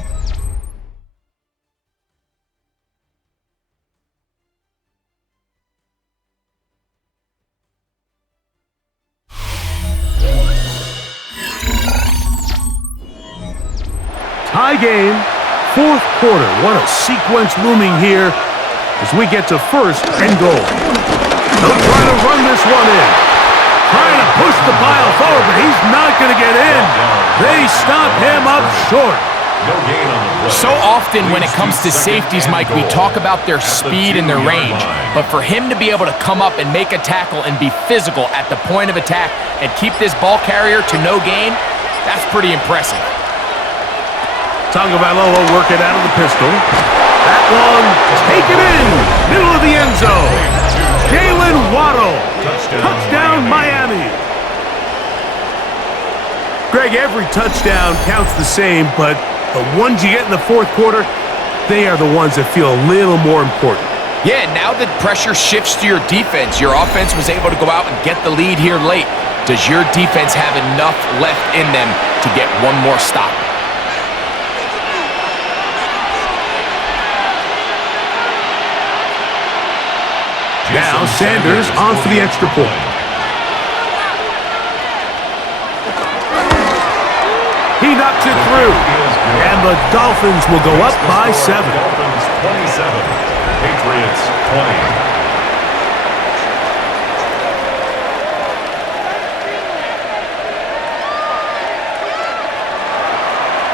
Tie game, 4th quarter. What a sequence looming here as we get to 1st and goal. They'll try to run this one in. Trying to push the pile forward, but he's not going to get in. They stop him up short. So often when it comes to safeties, Mike, we talk about their speed and their range. But for him to be able to come up and make a tackle and be physical at the point of attack and keep this ball carrier to no gain, that's pretty impressive. Tagovailoa working out of the pistol. That one taken in, middle of the end zone. Jalen Waddle, touchdown Miami. Greg, every touchdown counts the same, but the ones you get in the 4th quarter, they are the ones that feel a little more important. Yeah, now that pressure shifts to your defense, your offense was able to go out and get the lead here late. Does your defense have enough left in them to get one more stop? Now Sanders on for the extra point. He knocks it through. And the Dolphins will go up by 7. Dolphins 27, Patriots 20.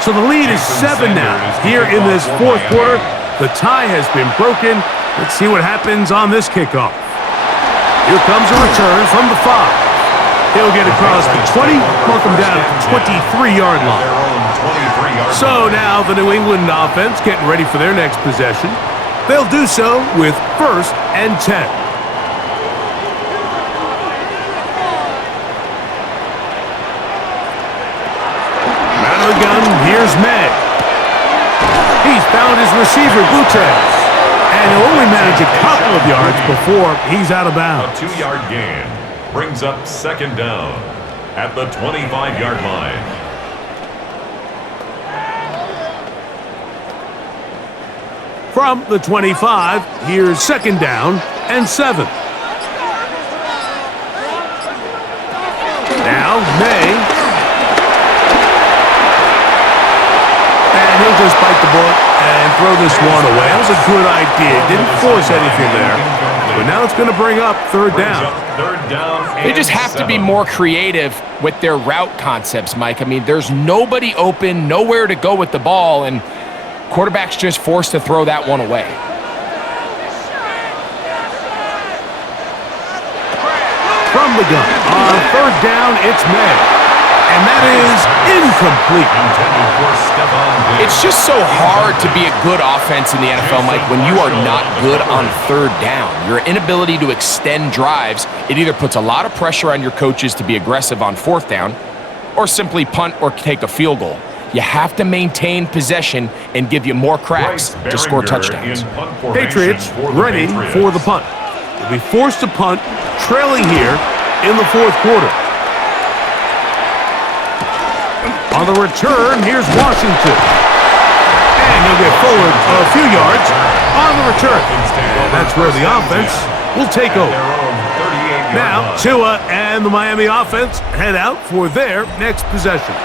So the lead is 7 now. Here in this fourth quarter, the tie has been broken. Let's see what happens on this kickoff. Here comes a return from the 5. He'll get across the 20, mark him down at the 23-yard line. So now the New England offense getting ready for their next possession. They'll do so with 1st and 10. Out of the gun, here's May. He's found his receiver, Butez. And he'll only manage a couple of yards before he's out of bounds. A 2-yard gain brings up 2nd down at the 25-yard line. From the 25, here's 2nd down and 7. Now, May. And he'll just bite the bullet and throw this one away. That was a good idea. Didn't force anything there. But now it's going to bring up 3rd down. They just have to be more creative with their route concepts, Mike. I mean, there's nobody open, nowhere to go with the ball, and quarterback's just forced to throw that one away. From the gun, on 3rd down, it's May. And that is incomplete. It's just so hard to be a good offense in the NFL, Mike, when you are not good on 3rd down. Your inability to extend drives, it either puts a lot of pressure on your coaches to be aggressive on 4th down or simply punt or take a field goal. You have to maintain possession and give you more cracks to score touchdowns. Patriots ready for the punt. They'll be forced to punt, trailing here in the 4th quarter. On the return, here's Washington. And he'll get forward a few yards on the return. And that's where the offense will take over. Now, Tua and the Miami offense head out for their next possession.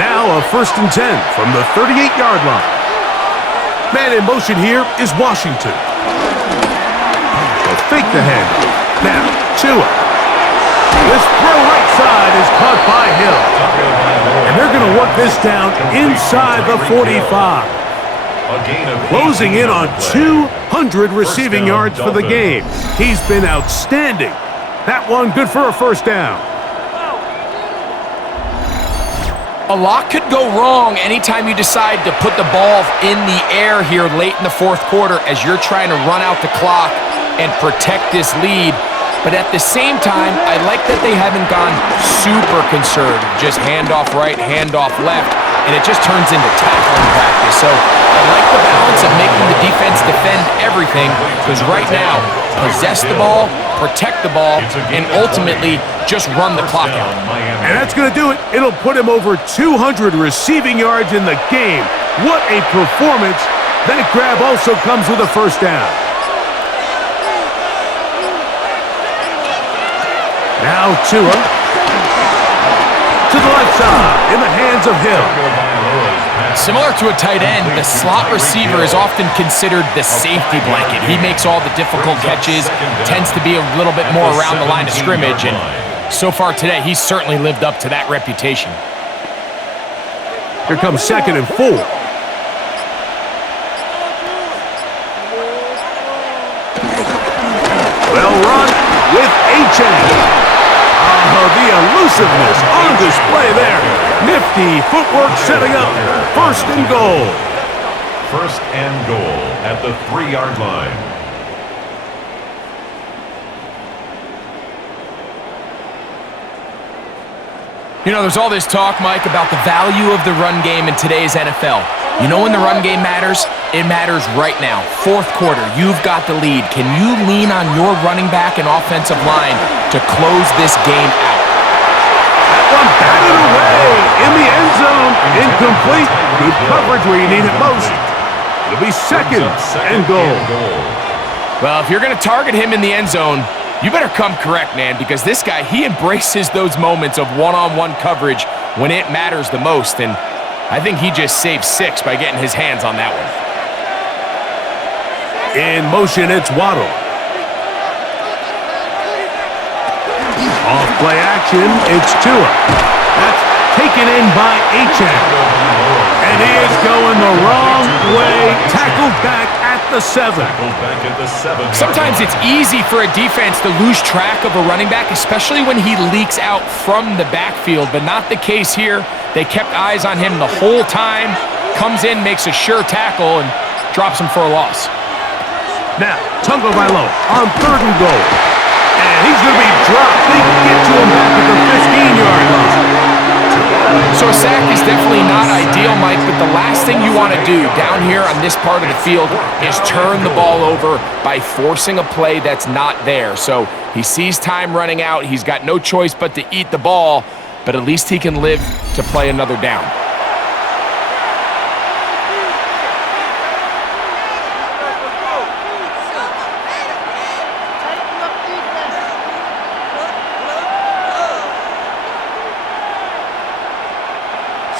Now, a 1st and 10 from the 38-yard line. Man in motion here is Washington. They'll fake the handoff. Now, Tua. This throw right side is caught by Hill. And they're going to work this down inside the 45. Closing in on 200 receiving yards for the game. He's been outstanding. That one good for a 1st down. A lot could go wrong anytime you decide to put the ball in the air here late in the 4th quarter as you're trying to run out the clock and protect this lead. But at the same time, I like that they haven't gone super conservative. Just handoff right, handoff left, and it just turns into tackling practice. So I like the balance of making the defense defend everything, because right now, possess the ball, protect the ball, and ultimately just run the clock out. And that's going to do it. It'll put him over 200 receiving yards in the game. What a performance. That grab also comes with a 1st down. Now Tua to the left side in the hands of Hill. Similar to a tight end, the slot receiver is often considered the safety blanket. He makes all the difficult catches, tends to be a little bit more around the line of scrimmage, and so far today, he's certainly lived up to that reputation. Here comes 2nd and 4. Well run with H.A. The elusiveness on display there. Nifty footwork setting up 1st and goal. 1st and goal at the 3-yard line. You know, there's all this talk, Mike, about the value of the run game in today's NFL. You know when the run game matters? It matters right now. 4th quarter, you've got the lead. Can you lean on your running back and offensive line to close this game out? That one batted away in the end zone. Incomplete. Good coverage where you need it most. It'll be 2nd and goal. Well, if you're going to target him in the end zone, you better come correct, man, because this guy, he embraces those moments of one-on-one coverage when it matters the most. And I think he just saved 6 by getting his hands on that one. In motion, it's Waddle. Off play action, it's Tua. That's taken in by Achane. And he is going the wrong way. Tackled back at the 7. Sometimes it's easy for a defense to lose track of a running back, especially when he leaks out from the backfield, but not the case here. They kept eyes on him the whole time. Comes in, makes a sure tackle, and drops him for a loss. Now, Tagovailoa on 3rd and goal. And he's going to be dropped. They can get to him back at the 15-yard line. So a sack is definitely not ideal, Mike, but the last thing you want to do down here on this part of the field is turn the ball over by forcing a play that's not there. So he sees time running out. He's got no choice but to eat the ball, but at least he can live to play another down.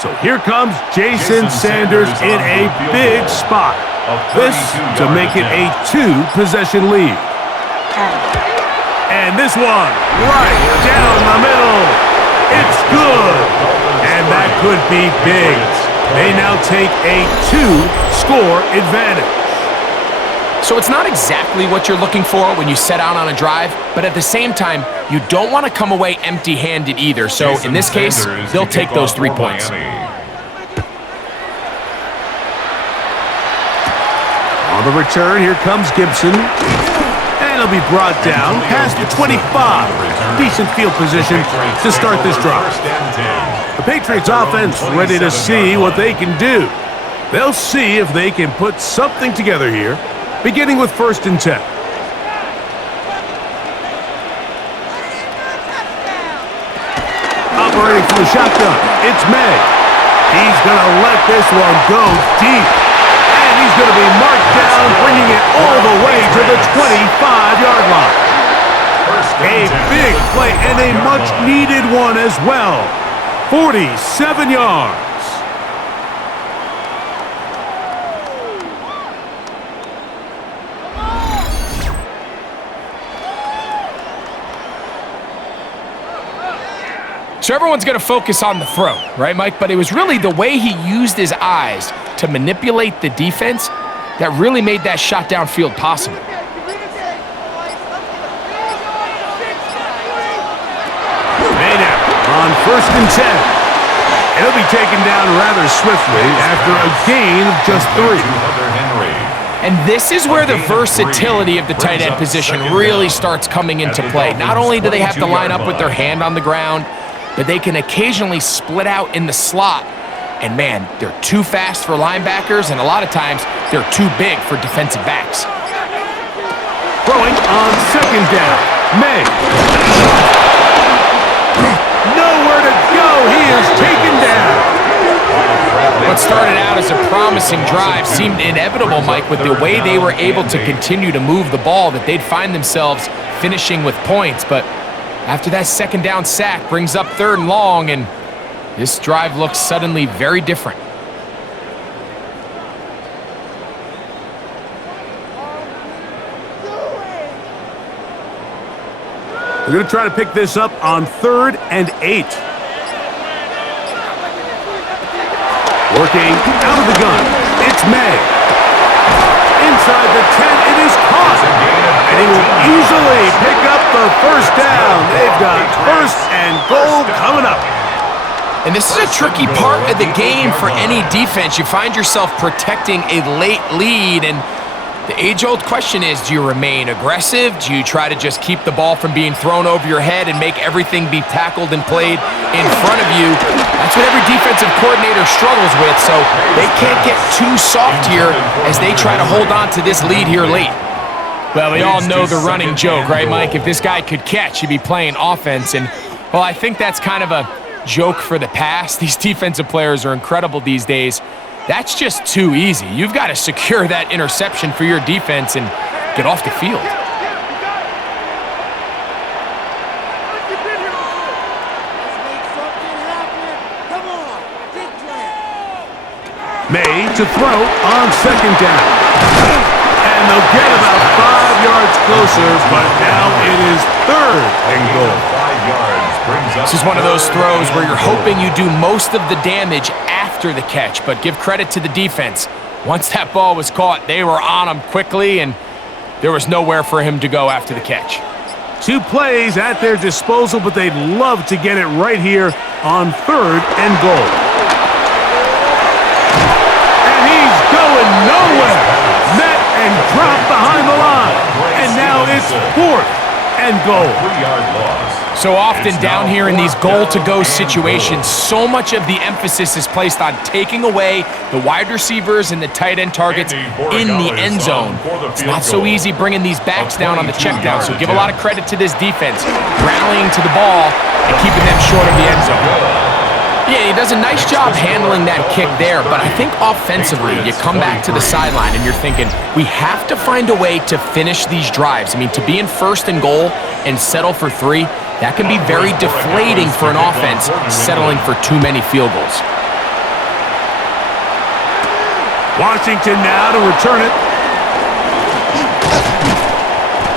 So here comes Jason Sanders in a big spot. This to make it a 2-possession lead. And this one right down the middle. It's good. And that could be big. They now take a 2-score advantage. So it's not exactly what you're looking for when you set out on a drive, but at the same time, you don't want to come away empty-handed either. So in this case, they'll take those 3 points. On the return, here comes Gibson. And he'll be brought down past the 25. Decent field position to start this drive. The Patriots offense ready to see what they can do. They'll see if they can put something together here, beginning with 1st and 10. Operating from the shotgun, it's May. He's going to let this one go deep. And he's going to be marked down, bringing it all the way to the 25-yard line. A big play and a much-needed one as well. 47 yards. So everyone's going to focus on the throw, right, Mike? But it was really the way he used his eyes to manipulate the defense that really made that shot downfield possible. Mayday on 1st and 10. It'll be taken down rather swiftly after a gain of just 3. And this is where the versatility of the tight end position really starts coming into play. Not only do they have to line up with their hand on the ground, but they can occasionally split out in the slot. And man, they're too fast for linebackers, and a lot of times they're too big for defensive backs. Throwing on 2nd down, May. Nowhere to go, he is taken down. What started out as a promising drive seemed inevitable, Mike, with the way they were able to continue to move the ball, that they'd find themselves finishing with points. But after that 2nd down sack brings up 3rd and long, and this drive looks suddenly very different. They're going to try to pick this up on 3rd and 8. Working out of the gun, it's May. Inside the 10, it is caught. And he will easily pick up the 1st down. They've got 1st and goal coming up. And this is a tricky part of the game for any defense. You find yourself protecting a late lead, and the age-old question is, do you remain aggressive? Do you try to just keep the ball from being thrown over your head and make everything be tackled and played in front of you? That's what every defensive coordinator struggles with, so they can't get too soft here as they try to hold on to this lead here late. Well, we all know the running joke, right, Mike? If this guy could catch, he'd be playing offense, and, well, I think that's kind of a joke for the past. These defensive players are incredible these days. That's just too easy. You've got to secure that interception for your defense and get off the field. to throw on second down. And they'll get about 5 yards closer, but now it is third and goal. 5 yards brings up. This is one of those throws where you're hoping you do most of the damage after the catch, but give credit to the defense. Once that ball was caught, they were on him quickly, and there was nowhere for him to go after the catch. 2 plays at their disposal, but they'd love to get it right here on third and goal. And he's going nowhere. Met and dropped behind the line. And now it's fourth and goal. 3-yard loss. So often down here in these goal-to-go situations, so much of the emphasis is placed on taking away the wide receivers and the tight end targets in the end zone. It's not so easy bringing these backs down on the check down, so give a lot of credit to this defense, rallying to the ball and keeping them short of the end zone. Yeah, he does a nice job handling that kick there, but I think offensively, you come back to the sideline and you're thinking, we have to find a way to finish these drives. I mean, to be in first and goal and settle for 3, that can be very deflating for an offense settling for too many field goals. Washington now to return it.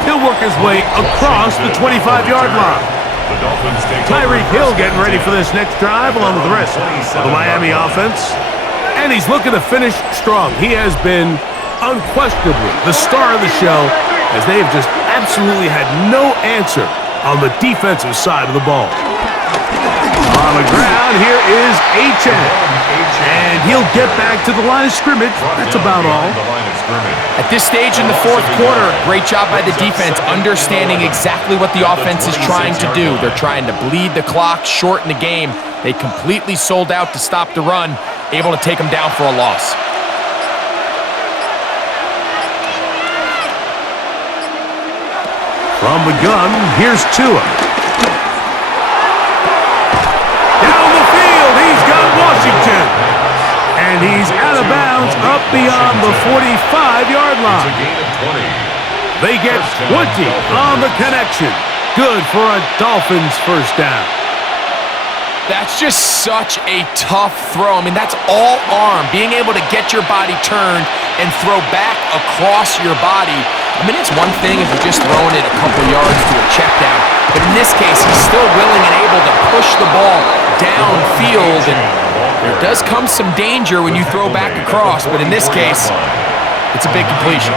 He'll work his way across the 25-yard line. Tyreek Hill getting ready for this next drive along with the rest of the Miami offense. And he's looking to finish strong. He has been unquestionably the star of the show as they've just absolutely had no answer on the defensive side of the ball. On the ground, here is H.N. And he'll get back to the line of scrimmage. That's about all. At this stage in the fourth quarter, great job by the defense understanding exactly what the offense is trying to do. They're trying to bleed the clock, shorten the game. They completely sold out to stop the run, able to take them down for a loss. From the gun, here's Tua. Down the field, he's got Washington. And he's out of bounds up beyond the 45-yard line. They get 20 on the connection. Good for a Dolphins first down. That's just such a tough throw. I mean, that's all arm. Being able to get your body turned and throw back across your body. I mean, it's one thing if you're just throwing it a couple yards to a check down. But in this case, he's still willing and able to push the ball downfield. And there does come some danger when you throw back across. But in this case, it's a big completion.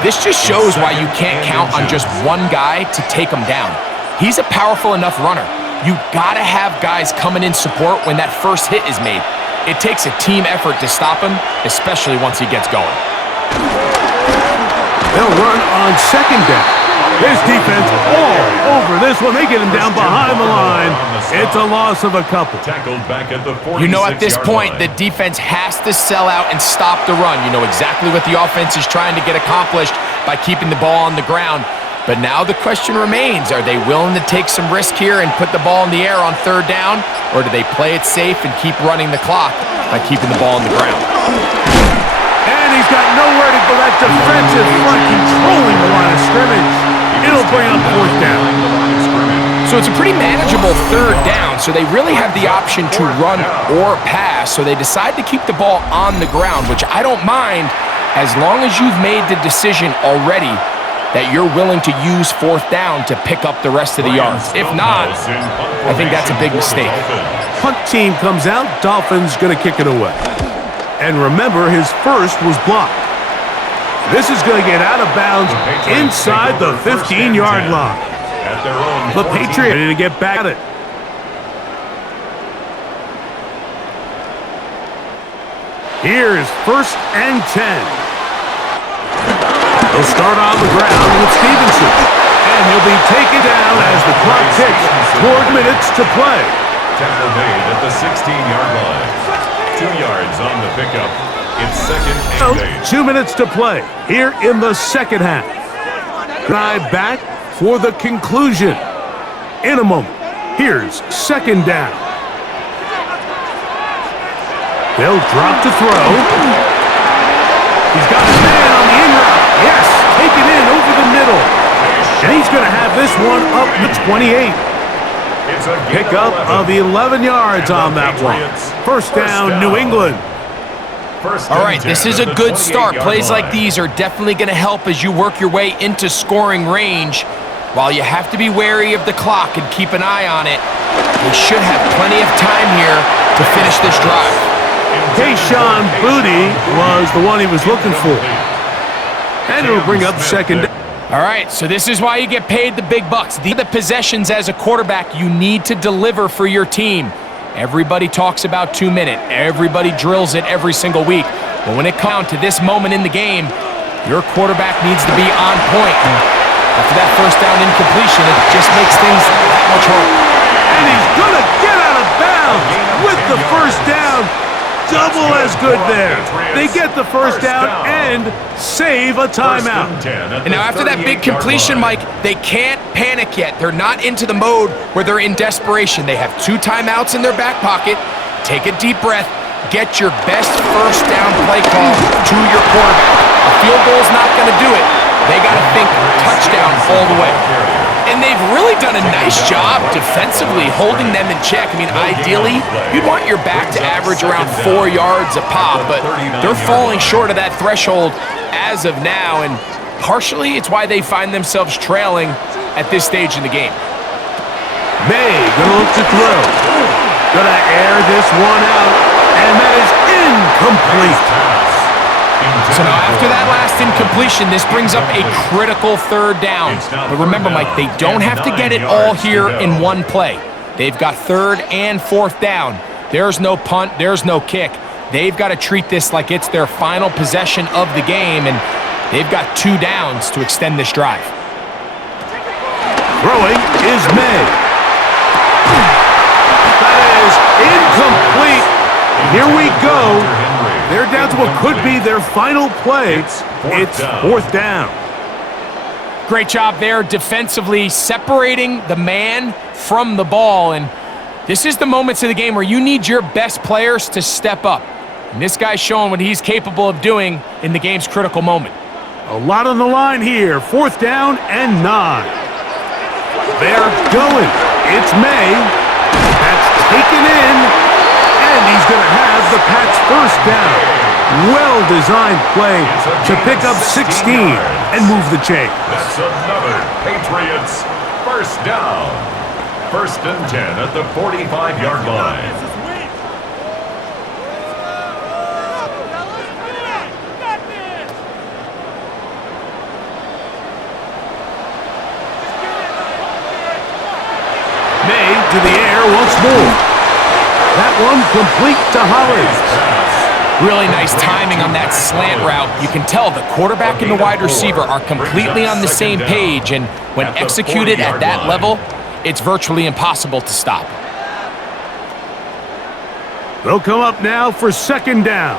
This just shows why you can't count on just one guy to take him down. He's a powerful enough runner. You gotta have guys coming in support when that first hit is made. It takes a team effort to stop him, especially once he gets going. They'll run on second down. This defense all over this one. They get him down behind the line. It's a loss of a couple. You know, at this point, the defense has to sell out and stop the run. You know exactly what the offense is trying to get accomplished by keeping the ball on the ground. But now the question remains, are they willing to take some risk here and put the ball in the air on third down? Or do they play it safe and keep running the clock by keeping the ball on the ground? And he's got nowhere to go. That defensive front controlling the line of scrimmage. It'll bring up fourth down. So it's a pretty manageable third down, so they really have the option to run or pass, so they decide to keep the ball on the ground, which I don't mind as long as you've made the decision already that you're willing to use fourth down to pick up the rest of the yards. If not, I think that's a big mistake. Punt team comes out. Dolphins going to kick it away. And remember, his first was blocked. This is going to get out of bounds inside the 15-yard line. The Patriots ready to get back at it. Here's first and 10. He'll start on the ground with Stevenson. And he'll be taken down as the clock ticks toward minutes to play. Tackle made at the 16-yard line. 2 yards on the pickup. It's second and 8. 2 minutes to play here in the second half. Drive back for the conclusion. In a moment, here's second down. They'll drop to throw. He's got his man on the in route. Yes, taken in over the middle. And he's going to have this one up to 28. Pick up of 11 yards on that one. First down, New England. All right, this is a good start. Plays like these are definitely going to help as you work your way into scoring range. While you have to be wary of the clock and keep an eye on it, we should have plenty of time here to finish this drive. Tayshaun Boutte was the one he was looking for. And it'll bring up second. All right, so this is why you get paid the big bucks. The possessions as a quarterback, you need to deliver for your team. Everybody talks about 2 minute. Everybody drills it every single week. But when it comes to this moment in the game, your quarterback needs to be on point. And after that first down incompletion, it just makes things that much harder. And he's going to get out of bounds with the first down. Double as good there. They get the first down and save a timeout. And now after that big completion, Mike, they can't panic yet. They're not into the mode where they're in desperation. They have 2 timeouts in their back pocket. Take a deep breath. Get your best first down play call to your quarterback. A field goal's not going to do it. They got to think touchdown all the way. And they've really done a nice job defensively holding them in check. I mean, ideally, you'd want your back to average around 4 yards a pop, but they're falling short of that threshold as of now, and partially it's why they find themselves trailing at this stage in the game. May gonna look to throw. Gonna air this one out, and that is incomplete. So now after that last incompletion, this brings up a critical third down. But remember, Mike, they don't have to get it all here in one play. They've got third and fourth down. There's no punt, there's no kick. They've got to treat this like it's their final possession of the game, and they've got 2 downs to extend this drive. Throwing is May. That is incomplete. Here we go. They're down to what could be their final play. It's fourth down. Great job there defensively, separating the man from the ball. And this is the moments of the game where you need your best players to step up. And this guy's showing what he's capable of doing in the game's critical moment. A lot on the line here. Fourth down and 9. They're going. It's May. That's taken in. And he's going to have the Pats' first down. Well-designed play to pick up 16 and move the chain. That's another Patriots first down. 1st and 10 at the 45-yard line. May to the air once more. That one complete to Hollins. Really nice timing on that slant route. You can tell the quarterback and the wide receiver are completely on the same page, and when executed at that level, it's virtually impossible to stop. They'll come up now for second down.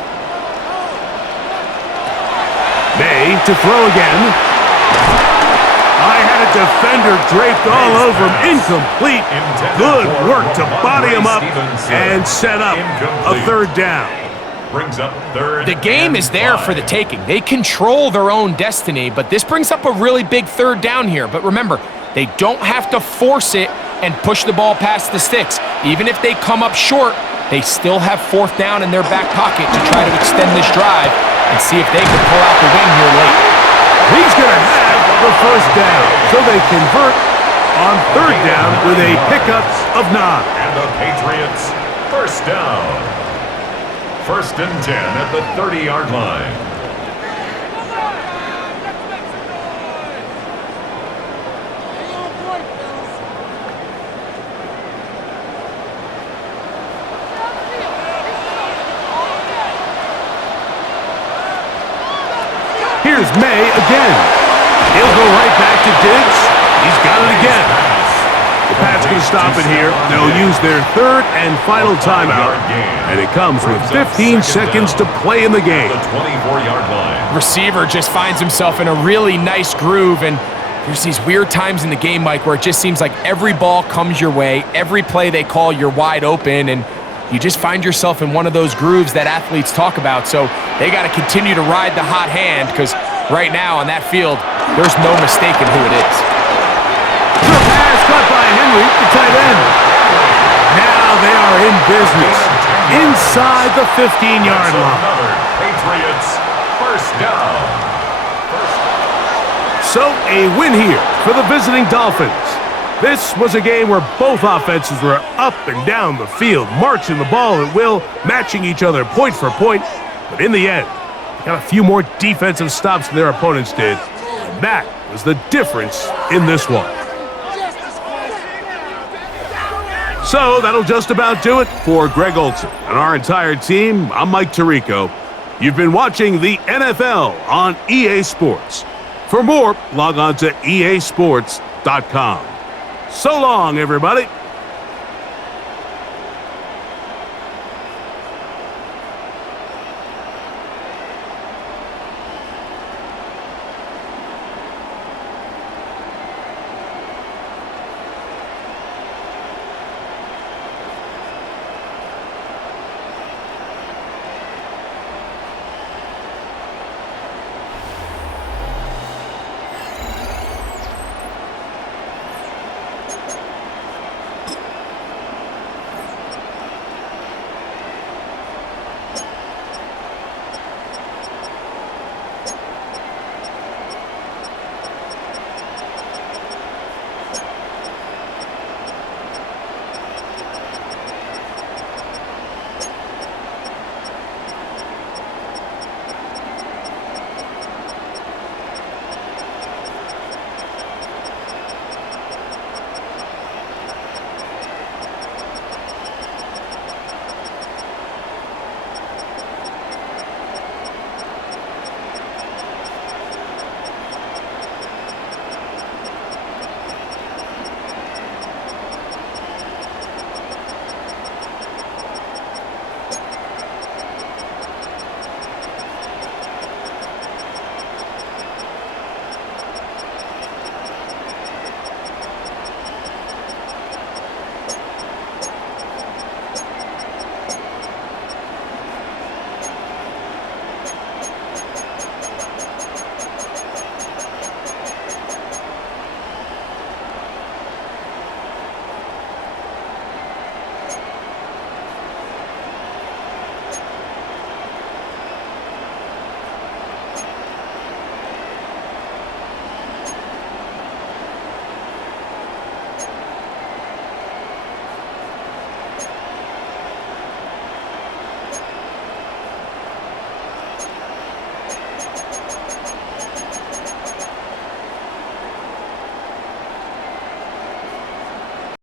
May to throw again. I had a defender draped all over him. Incomplete. Good work to body him up and set up a third down. Brings up third. The game is there for the taking. They control their own destiny, but this brings up a really big third down here. But remember, they don't have to force it and push the ball past the sticks. Even if they come up short, they still have fourth down in their back pocket to try to extend this drive and see if they can pull out the win here late. He's going to have the first down, so they convert on third down with a pickup of 9. And the Patriots first down. 1st and 10 at the 30-yard line. Here's May again. He'll go right back to Diggs. He's got it again. The Pats going to stop it here. They'll use their third and final timeout. And it comes with 15 seconds to play in the game. The 24-yard line. Receiver just finds himself in a really nice groove, and there's these weird times in the game, Mike, where it just seems like every ball comes your way, every play they call, you're wide open, and you just find yourself in one of those grooves that athletes talk about. So they got to continue to ride the hot hand, because right now on that field, there's no mistaking who it is. Good pass caught by Henry, the tight end. Now they are in business inside the 15-yard line. Patriots, first down. So a win here for the visiting Dolphins. This was a game where both offenses were up and down the field, marching the ball at will, matching each other point for point. But in the end, they got a few more defensive stops than their opponents did. And that was the difference in this one. So that'll just about do it for Greg Olson and our entire team. I'm Mike Tirico. You've been watching the NFL on EA Sports. For more, log on to easports.com. So long, everybody.